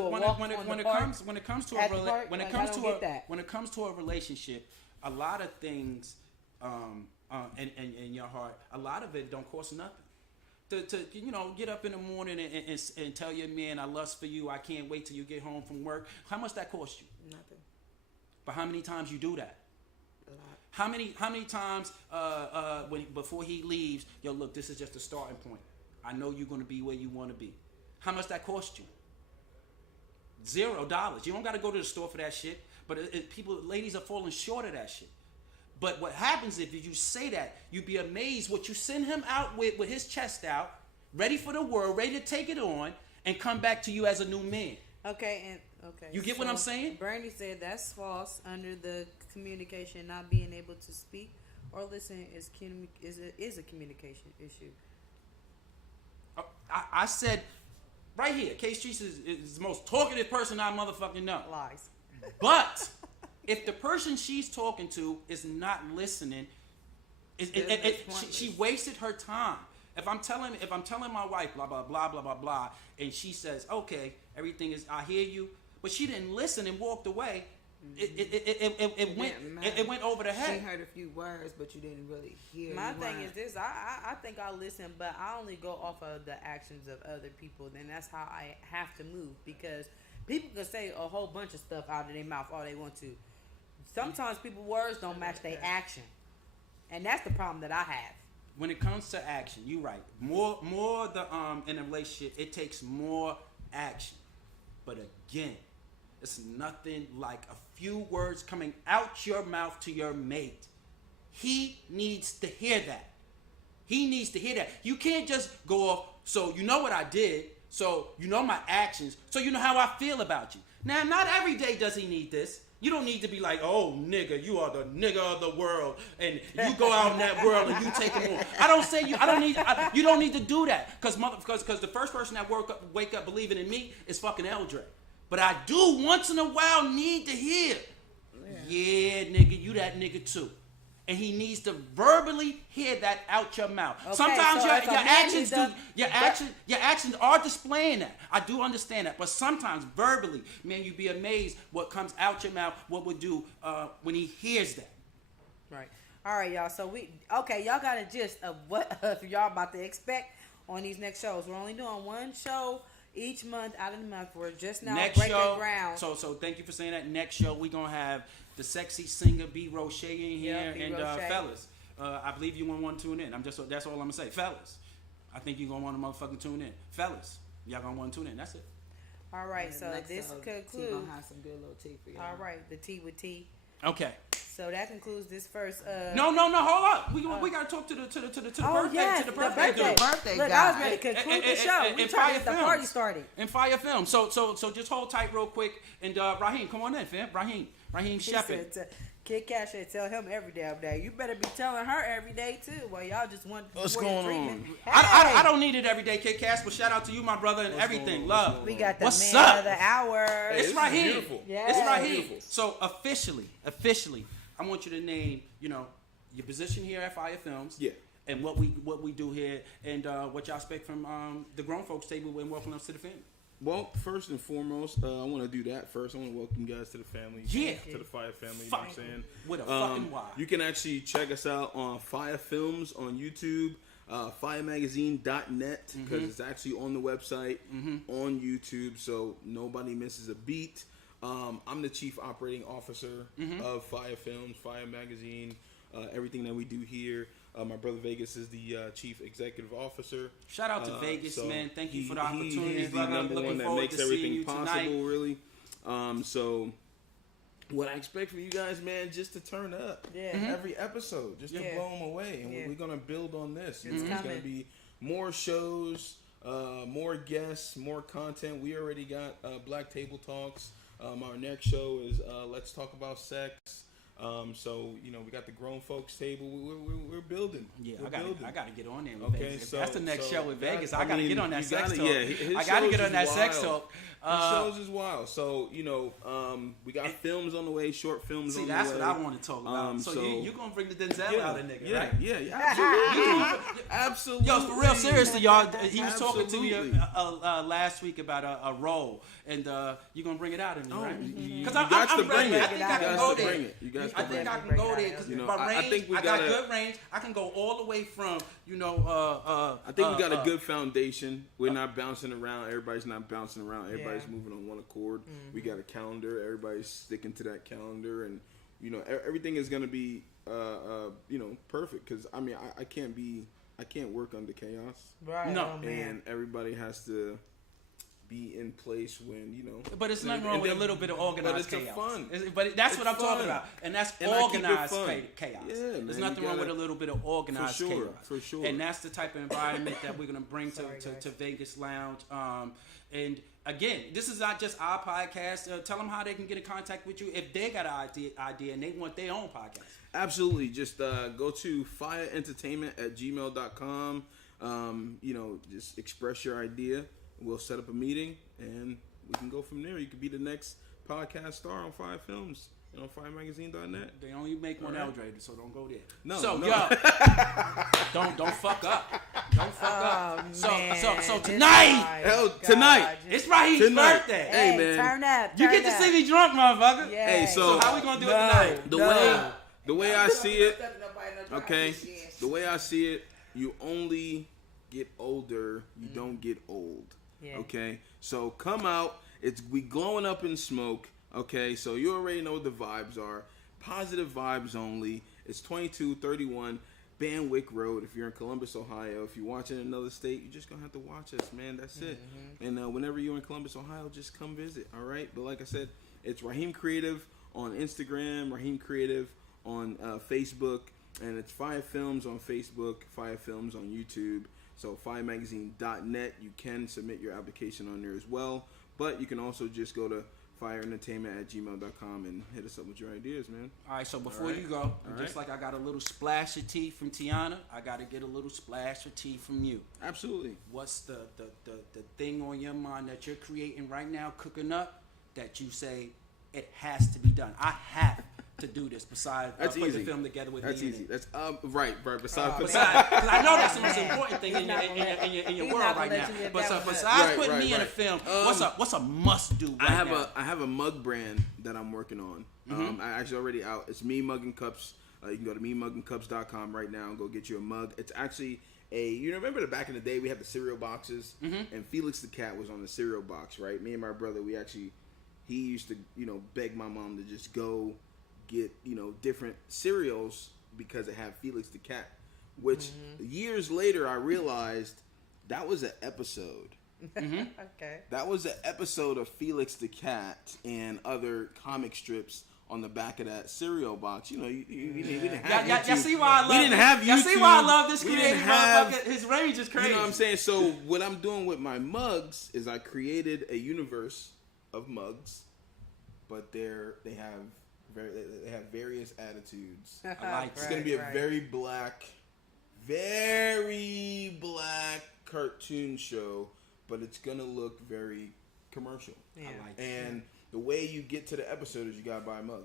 a relationship, a lot of things in your heart, a lot of it don't cost nothing. To get up in the morning and tell your man, I lust for you, I can't wait till you get home from work. How much that cost you? Nothing. But how many times you do that? A lot. How many times before he leaves, yo, look, this is just a starting point. I know you're gonna be where you want to be. How much that cost you? $0. You don't got to go to the store for that shit. But ladies are falling short of that shit. But what happens if you say that, you'd be amazed what you send him out with his chest out, ready for the world, ready to take it on, and come back to you as a new man. Okay. You get what I'm saying? Bernie said that's false under the communication, not being able to speak or listen is a communication issue. I said right here, K-Streets is the most talkative person I motherfucking know. Lies. But if the person she's talking to is not listening, she wasted her time. If I'm telling my wife blah blah blah blah blah blah, and she says, okay, everything is, I hear you, but she didn't listen and walked away, it went over the head. She heard a few words, but you didn't really hear. My thing is this: I think I listen, but I only go off of the actions of other people. Then that's how I have to move, because people can say a whole bunch of stuff out of their mouth all they want to. Sometimes people's words don't match their action, and that's the problem that I have. When it comes to action, you're right. More in a relationship, it takes more action. But again, it's nothing like a few words coming out your mouth to your mate. He needs to hear that. You can't just go off, so you know what I did, so you know my actions, so you know how I feel about you. Now, not every day does he need this. You don't need to be like, oh, nigga, you are the nigga of the world, and you go out in that world and you take him on. You don't need to do that, because the first person that wake up believing in me is fucking Eldray. But I do once in a while need to hear, yeah, nigga, you that nigga too. And he needs to verbally hear that out your mouth. Okay, sometimes so your actions are displaying that. I do understand that. But sometimes verbally, man, you'd be amazed what comes out your mouth, what would do when he hears that. Right. All right, y'all. So y'all got a gist of what y'all about to expect on these next shows. We're only doing one show each month out of the month. We're just now breaking ground. So thank you for saying that. Next show, we're going to have the sexy singer B. Roche in here, and fellas, I believe you want to tune in. That's all I'm gonna say, fellas. I think you're gonna want to motherfucking tune in, fellas. Y'all gonna want to tune in. That's it. All right, so this concludes. T gonna have some good little tea for y'all. All right, the tea with T. Okay. So that concludes this first. No, hold up. We gotta talk to the birthday. Yes, to the birthday dude. Birthday Look, guy. I was ready to conclude the show. We trying to get the party started. And FIYAH Films. So just hold tight real quick. And Raheem, come on in, fam. Raheem Shepard. Kid Cash said, tell him every damn day. You better be telling her every day too. Well, y'all just want What's for going your treatment. on? Hey, I don't need it every day, Kid Cash, but shout out to you, my brother, and everything. Love. we got the What's man up? of the hour. Hey, It's this is Raheem. beautiful. Yeah. It's Raheem. Beautiful. So officially, I want you to name, your position here at FIYAH Films. Yeah. And what we do here, and what y'all expect from the grown folks table, and welcome us to the family. Well, first and foremost, I want to do that first. I want to welcome you guys to the family. Yeah. To the FIYAH family, you know what I'm saying? With a fucking Y. You can actually check us out on FIYAH Films on YouTube, FIYAHmagazine.net, because it's actually on the website, on YouTube, so nobody misses a beat. I'm the Chief Operating Officer of FIYAH Films, FIYAH Magazine, everything that we do here. My brother Vegas is the Chief Executive Officer. Shout out to Vegas, so man. Thank you for the opportunity, He's the brother. number Looking one that forward makes to seeing everything you possible, tonight. really. So, what I expect from you guys, man, just to turn up. Yeah. Every episode, just to blow them away. And we're going to build on this. It's There's going coming. to be more shows, more guests, more content. We already got Black Table Talks. Our next show is Let's Talk About Sex. So we got the grown folks table. We're building. Yeah, we're I gotta get on there with Okay, Vegas. If so- that's the next so show with that- Vegas. I I gotta mean, get on that you sex gotta- talk. yeah, his I gotta shows get on is that sex wild. talk. His shows is wild. So we got films on the way, short films See, on that's the way. what I want to talk about. So you gonna bring the Denzel out of nigga, right? Yeah, absolutely. Yo, for real, seriously, y'all. He was talking to me Absolutely. last week about a role, and you gonna bring it out of me, right? Because I'm bring ready. it. I think I can go there. You guys I to think bring I it. can go there because my I range. think we got gotta- good range. I can go all the way from I think we got a good foundation. We're not bouncing around. Everybody's not bouncing around. Everybody's moving on one accord. We got a calendar. Everybody's sticking to that calendar, and everything is gonna be perfect. Because I can't work under chaos. Right. No. Oh, man. And everybody has to be in place when But it's nothing wrong with a little bit of organized but it's chaos. fun. But that's It's what I'm talking fun. about, and that's And I keep it organized fun. chaos. Yeah, There's man, nothing you wrong with gotta- a little bit of organized For sure, chaos. for sure. And that's the type of environment that we're gonna bring to Vegas Lounge. And again, this is not just our podcast. Tell them how they can get in contact with you if they got an idea and they want their own podcast. Absolutely. Just go to fiyahentertainment@gmail.com. Just express your idea. We'll set up a meeting and we can go from there. You could be the next podcast star on FIYAH Films and on FIYAHmagazine.net. They only make one All right. Eldray, so don't go there. No, So no. yo, don't fuck up. Don't fuck up. So Man, tonight, Hell, God, tonight. it's Raheem's Tonight. birthday. Hey, man. Turn up. You get to see me drunk, motherfucker. Yeah. Hey, So how we gonna do it tonight? The way I see it, okay, the way I see it, you only get older, you don't get old. Yeah. Okay? So come out, we glowing up in smoke, okay? So you already know what the vibes are. Positive vibes only. It's 2231 Banwick Road. If you're in Columbus, Ohio, if you're watching in another state, you're just gonna have to watch us, man. That's it. And whenever you're in Columbus, Ohio, just come visit, all right? But like I said, it's Raheem Creative on Instagram, Raheem Creative on Facebook, and it's FIYAH Films on Facebook, FIYAH Films on YouTube. So FIYAHmagazine.net, you can submit your application on there as well. But you can also just go to fiyahentertainment@gmail.com and hit us up with your ideas, man. All right, so before All right. you go, just like I got a little splash of tea from Tiana, I got to get a little splash of tea from you. Absolutely. What's the thing on your mind that you're creating right now, cooking up, that you say it has to be done? I have to do this besides That's put easy. the film together with That's me in easy. it. That's right. Besides, Because I know that's the most Man. important thing He's in not gonna let- your he's world not gonna right let now. you get But that one. besides Right, putting me in a right. film, what's a must do right I have now? I have a mug brand that I'm working on. I actually already out. It's Me Mugging Cups. You can go to memuggingcups.com right now and go get you a mug. It's actually you remember the back in the day we had the cereal boxes, and Felix the cat was on the cereal box, right? Me and my brother, he used to beg my mom to just go get different cereals because it had Felix the cat. Which years later I realized that was an episode. Okay. That was an episode of Felix the Cat and other comic strips on the back of that cereal box. You know, we didn't have Y'all YouTube. see why I love We didn't have Y'all YouTube. see why I love this We creative didn't have- motherfucker? His range is crazy. You know what I'm saying? So what I'm doing with my mugs is I created a universe of mugs, but they have various attitudes. I like It's gonna be a very black cartoon show, but it's gonna look very commercial. Yeah. I like it. And the way you get to the episode is you gotta buy a mug.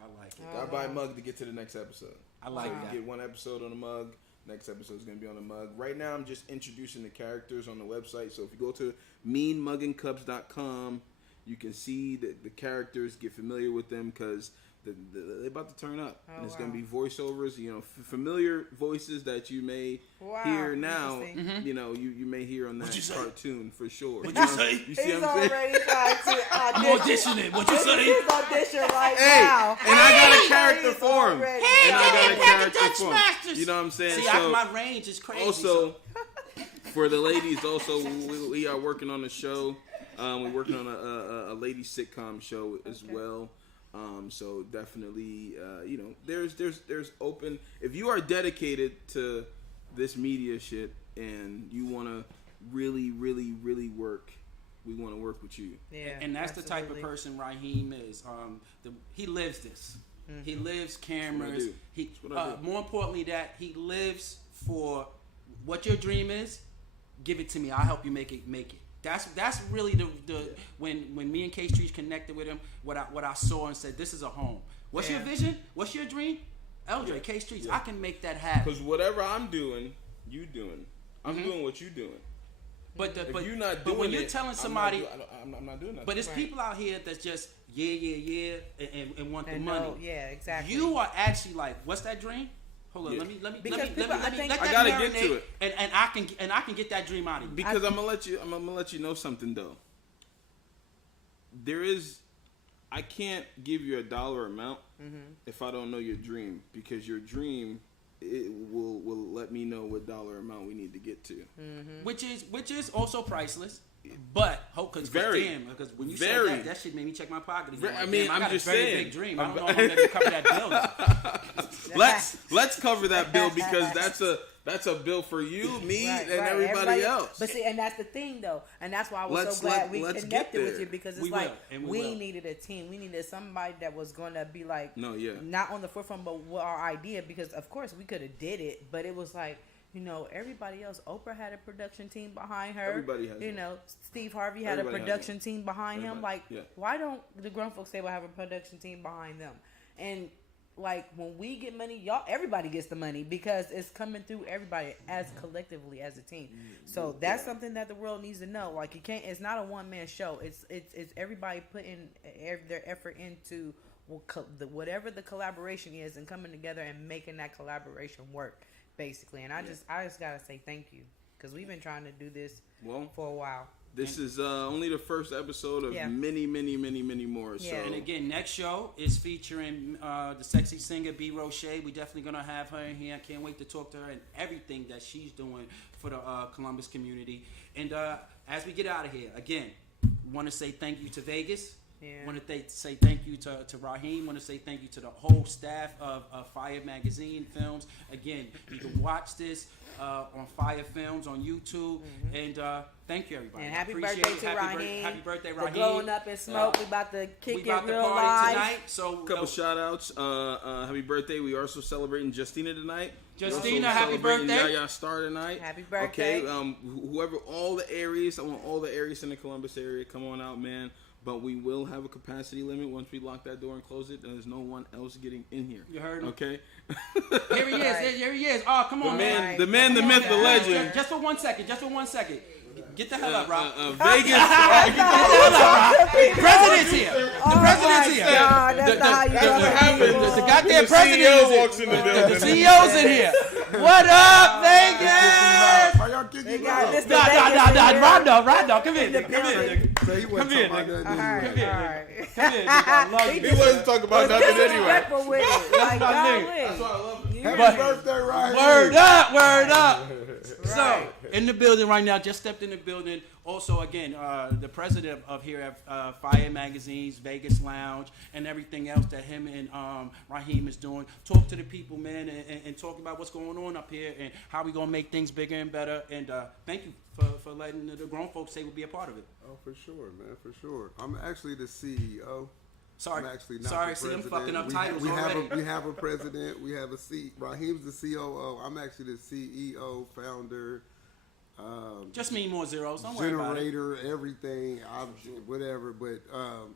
I like it. You gotta buy a mug to get to the next episode. I like so that. you get one episode on a mug. Next episode is gonna be on a mug. Right now, I'm just introducing the characters on the website. So if you go to meanmuggingcubs.com, you can see the characters, get familiar with them because they're about to turn up. And it's gonna be voiceovers, you know, familiar voices that you may hear now. You know, you may hear on that cartoon for sure. What'd you say? You see He's what I'm saying? already trying to I'm auditioning. What you say? He's audition right Hey, now. and I got a He's character for him. already- And I got a character Dutch for him. Masters. You know what I'm saying? See, So, my range is crazy. also, for the ladies, also we are working on a show. We're working on a lady sitcom show as well. So definitely, you know, there's open. If you are dedicated to this media shit and you want to really work, we want to work with you. Yeah, and that's the type of absolutely. person Raheem is. He lives this. He lives cameras. That's what I do. More importantly, that he lives for what your dream is. Give it to me. I'll help you make it. That's really the when me and K Street connected with him. What I saw and said, this is a home. What's your vision? What's your dream? Eldray, K Street. I can make that happen. Because whatever I'm doing, you doing. I'm doing what you doing. But You're not doing but when you're it, telling somebody, I'm not doing that. but it's people out here that's just and want the And money. no, yeah, exactly. You are actually like, what's that dream? Hold on, Yeah. let me Because let people, I me think- let I that gotta marinate, get to it. and I can get that dream out of you. Because I'm gonna let you know something though. I can't give you a dollar amount if I don't know your dream, because your dream will let me know what dollar amount we need to get to. Which is also priceless. But because when you Very. said that shit made me check my pocket again. I mean, I I'm got just a very saying. big dream. I don't know if I'm gonna cover that bill. Let's cover that bill, because that's a bill for you, me, Right, and right, everybody else. But see, and that's the thing though, and that's why I was so glad we let's get connected with there. you, because it's We like will, and we we will. needed a team. We needed somebody that was going to be like, No, yeah. not on the forefront, but what our idea, because of course we could have did it, but it was like, you know, everybody else. Oprah had a production team behind her. Everybody has You one. know, Steve Harvey had Everybody a has production team behind him. Everybody, Like, yeah. why don't the grown folks table have a production team behind them? And like when we get money, everybody gets the money, because it's coming through everybody as collectively as a team. So that's something that the world needs to know. Like, you can't. It's not a one man show. It's everybody putting their effort into whatever the collaboration is, and coming together and making that collaboration work, basically. And I just gotta say thank you, because we've been trying to do this for a while. This is only the first episode of many more. Yeah. So. And again, next show is featuring the sexy singer B. Roche. We definitely gonna have her in here. I can't wait to talk to her and everything that she's doing for the Columbus community. And as we get out of here, again, want to say thank you to Vegas. Yeah. Want to say thank you to Raheem. Want to say thank you to the whole staff of FIYAH Magazine Films. Again, you can watch this on FIYAH Films on YouTube. And thank you, everybody. And happy Appreciate birthday it. to Raheem. Happy birthday, The Raheem. glowing up in smoke. We about to kick We it about to real party live tonight. So Couple shout outs. Happy birthday. We also celebrating Justina tonight. Justina, We also happy celebrating birthday. Yaya Star tonight. Happy birthday. Okay. Whoever, all the areas, I want all the areas in the Columbus area. Come on out, man. But we will have a capacity limit once we lock that door and close it. There's no one else getting in here. You heard him. Okay. Here he is. Here he is. Oh, come on, man. The man, the myth, the legend. Just for 1 second. Get the hell up, Rob. Vegas. President's here. The president's here. God, that's not how you That's what happens. The goddamn The president CEO is here. walks in the building. The CEO's in here. What up, Vegas? Why y'all kick him Nah, out? this the Nah, Vegas Rondo, come here. building. So he wasn't here, talking about All nothing right, anyway. all right. Come here, nigga. I love you. He wasn't talking about nothing anyway. Disrespectful with it. Like, my nigga. golly. That's why I love it. Happy birthday, Ryan. Word up. So, in the building right now, just stepped in the building Also, again, the president of here at FIYAH Magazine's Vegas Lounge and everything else that him and Raheem is doing. Talk to the people, man, and talk about what's going on up here and how we going to make things bigger and better. And thank you for letting the grown folks say we'll be a part of it. Oh, for sure, man, for sure. I'm actually the CEO. Sorry, I'm actually not sorry. the See, I'm president. fucking up titles we already. We have a president. We have a C. Raheem's the COO. I'm actually the CEO, founder. Just mean more zeros. Don't worry about it. Generator, everything, whatever. But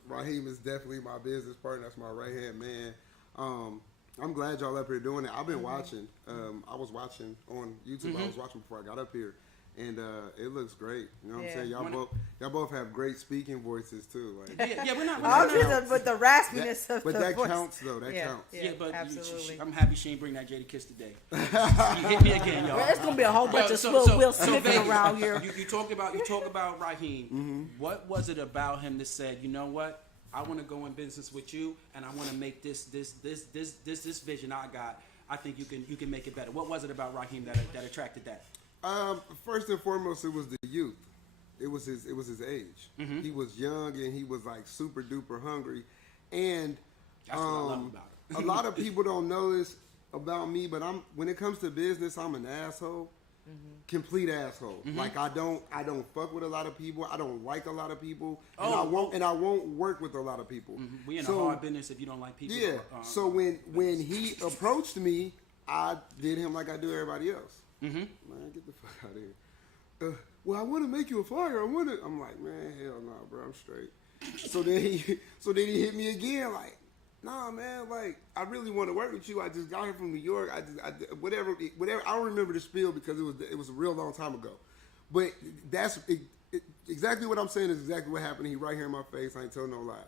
Raheem is definitely my business partner. That's my right hand man. I'm glad y'all up here doing it. I've been watching. I was watching on YouTube. I was watching before I got up here. And it looks great. You know what I'm saying? Y'all both have great speaking voices too. Like, Yeah, we're not. But the raspiness of but the that voice. counts though. That counts. Yeah, but absolutely. I'm happy she didn't bring that Jada Kiss today. She hit me again, y'all. There's gonna be a whole bunch of Will Smith Vegas, around here. You talk about Raheem. What was it about him that said, you know what? I want to go in business with you, and I want to make this vision I got. I think you can make it better. What was it about Raheem that attracted that? First and foremost, it was the youth. It was his age. He was young and he was like super duper hungry. And That's what I love about it. a lot of people don't know this about me, but when it comes to business, I'm an asshole. Complete asshole. Like I don't fuck with a lot of people. I don't like a lot of people. And I won't work with a lot of people. We in a hard business if you don't like people. Yeah. So when he approached me, I did him like I do everybody else. Man, get the fuck out of here. Well, I want to make you a flyer. I'm like, man, hell no, bro. I'm straight. So then he hit me again, like, nah, man, like, I really want to work with you. I just got here from New York. Whatever. I don't remember the spiel because it was a real long time ago. But that's exactly what I'm saying is exactly what happened. He right here in my face. I ain't telling no lies.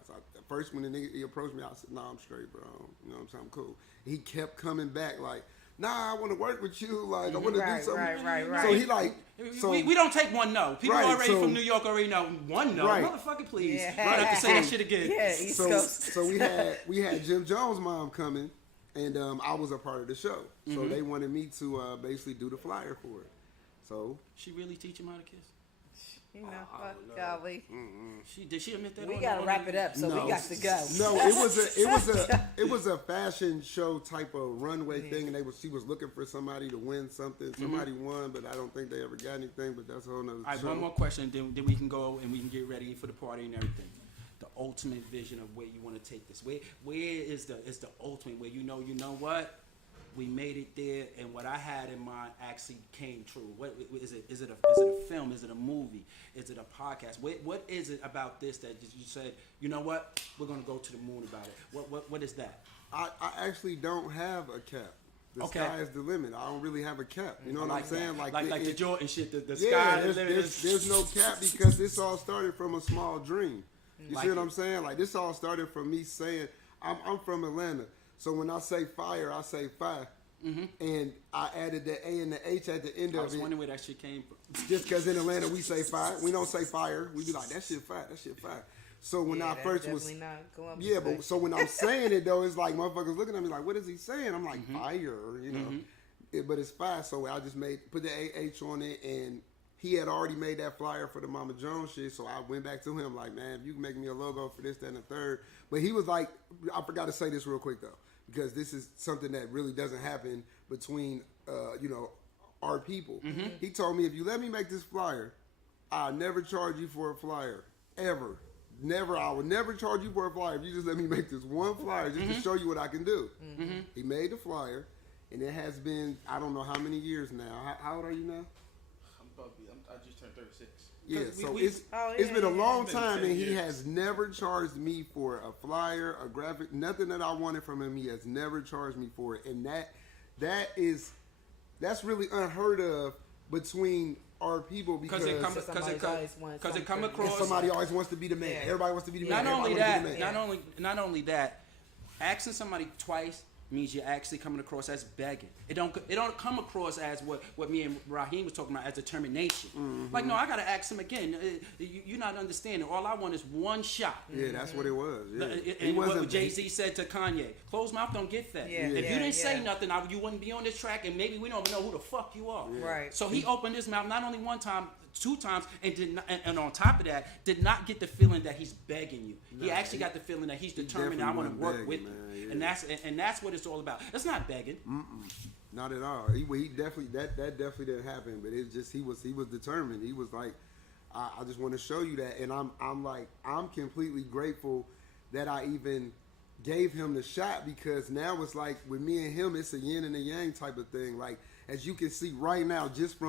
First, when he approached me, I said, nah, I'm straight, bro. You know what I'm saying? I'm cool. He kept coming back like, nah, I want to work with you. Like, I want to do something. Right. So he like, we don't take one no. People already from New York already know one no. Right. Motherfucker, please. Yeah. I don't have to say that shit again. Yeah, East Coast. So we had Jim Jones' mom coming, and I was a part of the show. So they wanted me to basically do the flyer for it. So She really teach him how to kiss? You know, golly. Did she admit that? We gotta wrap it up, so we got to go. No, it was a fashion show type of runway thing, and she was looking for somebody to win something. Somebody won, but I don't think they ever got anything. But that's a whole nother. All right, show. one more question, then we can go and we can get ready for the party and everything. The ultimate vision of where you want to take this. Where is the ultimate? Where you know what? We made it there, and what I had in mind actually came true. What is it? Is it a film? Is it a movie? Is it a podcast? What is it about this that you said, you know what? We're gonna go to the moon about it. What is that? I actually don't have a cap. The sky is the limit. I don't really have a cap. You know what I'm saying? Like the Jordan shit. The yeah, sky. There's no cap because this all started from a small dream. You see what I'm saying? Like this all started from me saying, I'm from Atlanta. So when I say fire, I say fire. And I added the A and the H at the end of it. I was wondering where that shit came from. Just because in Atlanta we say fire. We don't say fire. We be like, that shit fire. That shit fire. So when I first was... but so when I'm saying it though, it's like motherfuckers looking at me like, what is he saying? I'm like, fire, you know. But it's fire. So I just put the AH on it, and he had already made that flyer for the Mama Jones shit. So I went back to him like, man, if you can make me a logo for this, that, and the third. But he was like, I forgot to say this real quick though, because this is something that really doesn't happen between, our people. He told me, if you let me make this flyer, I'll never charge you for a flyer, ever. Never, I would never charge you for a flyer if you just let me make this one flyer just to show you what I can do. He made the flyer, and it has been, I don't know how many years now. How old are you now? I just turned 36. Yeah, so it's been a long time, and he has never charged me for a flyer, a graphic, nothing that I wanted from him. He has never charged me for it, and that's really unheard of between our people because it come across. Somebody always wants to be the man. Yeah. Everybody wants to be the man. Not only that, asking somebody twice means you're actually coming across as begging. It don't come across as what me and Raheem was talking about as determination. Like, no, I gotta ask him again. You're not understanding. All I want is one shot. Yeah, that's what it was. Yeah. And what Jay-Z said to Kanye, closed mouth don't get fed. Yeah. If you didn't say nothing, you wouldn't be on this track, and maybe we don't even know who the fuck you are. Right. So he opened his mouth not only one time, 2 times, and did not, and on top of that, did not get the feeling that he's begging you. He actually got the feeling that he's determined. I want to work with you, and that's what it's all about. It's not begging. Not at all. He definitely that definitely didn't happen. But it's just he was determined. He was like, I just want to show you that, and I'm completely grateful that I even gave him the shot, because now it's like with me and him, it's a yin and a yang type of thing. Like, as you can see right now, just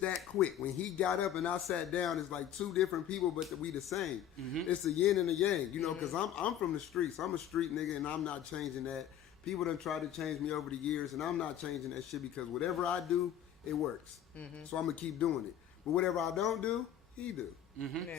that quick, when he got up and I sat down, it's like 2 different people, but we the same. It's a yin and a yang, you know, because I'm from the streets. I'm a street nigga, and I'm not changing that. People done tried to change me over the years, and I'm not changing that shit, because whatever I do, it works. So I'm gonna keep doing it. But whatever I don't do, he do.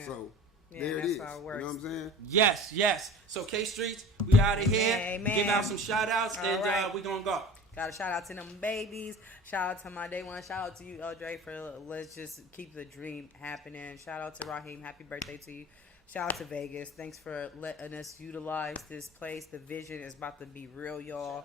So there it is. You know what I'm saying? Yes. So K Streets, we out of here. Amen. Give out some shout outs, and right. we gonna go. Got a shout out to them babies. Shout out to my day one. Shout out to you, Eldray, for let's just keep the dream happening. Shout out to Raheem. Happy birthday to you. Shout out to Vegas. Thanks for letting us utilize this place. The vision is about to be real, y'all.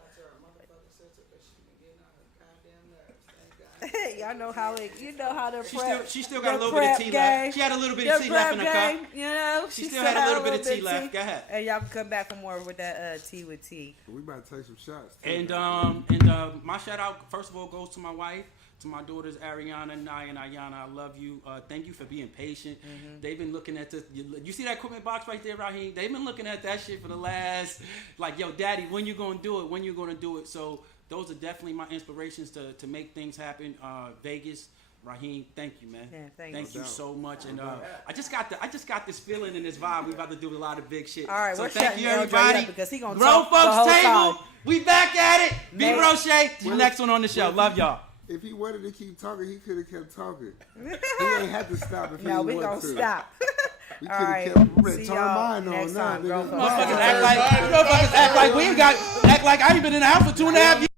Y'all know how it. You know how the prep. She still got a little bit of tea left. She had a little bit of tea left in the cup. You know, she still had a little bit of tea left. Go ahead. And y'all can come back for more with that tea with tea. We about to take some shots. Too. And my shout out first of all goes to my wife, to my daughters Ariana, Naya, and Ayana. I love you. Thank you for being patient. They've been looking at this. You see that equipment box right there, Raheem? They've been looking at that shit for the last, like, yo, Daddy, when you gonna do it? When you gonna do it? So those are definitely my inspirations to make things happen. Vegas, Raheem, thank you, man. Yeah, thank you so much. And I just got this feeling and this vibe. We about to do a lot of big shit. All right, so we're thank you, shutting everybody. Because he gonna Grown talk folks the whole table. time. We back at it. B. Roche, the next one on the show. Love y'all. If he wanted to keep talking, he could have kept talking. He ain't had to stop if he No, we wanted gonna to. Stop. We All could have right. kept See turn y'all mine on next now. time, grown nigga. folks. Motherfuckers act like I ain't been in the house for 2.5 years.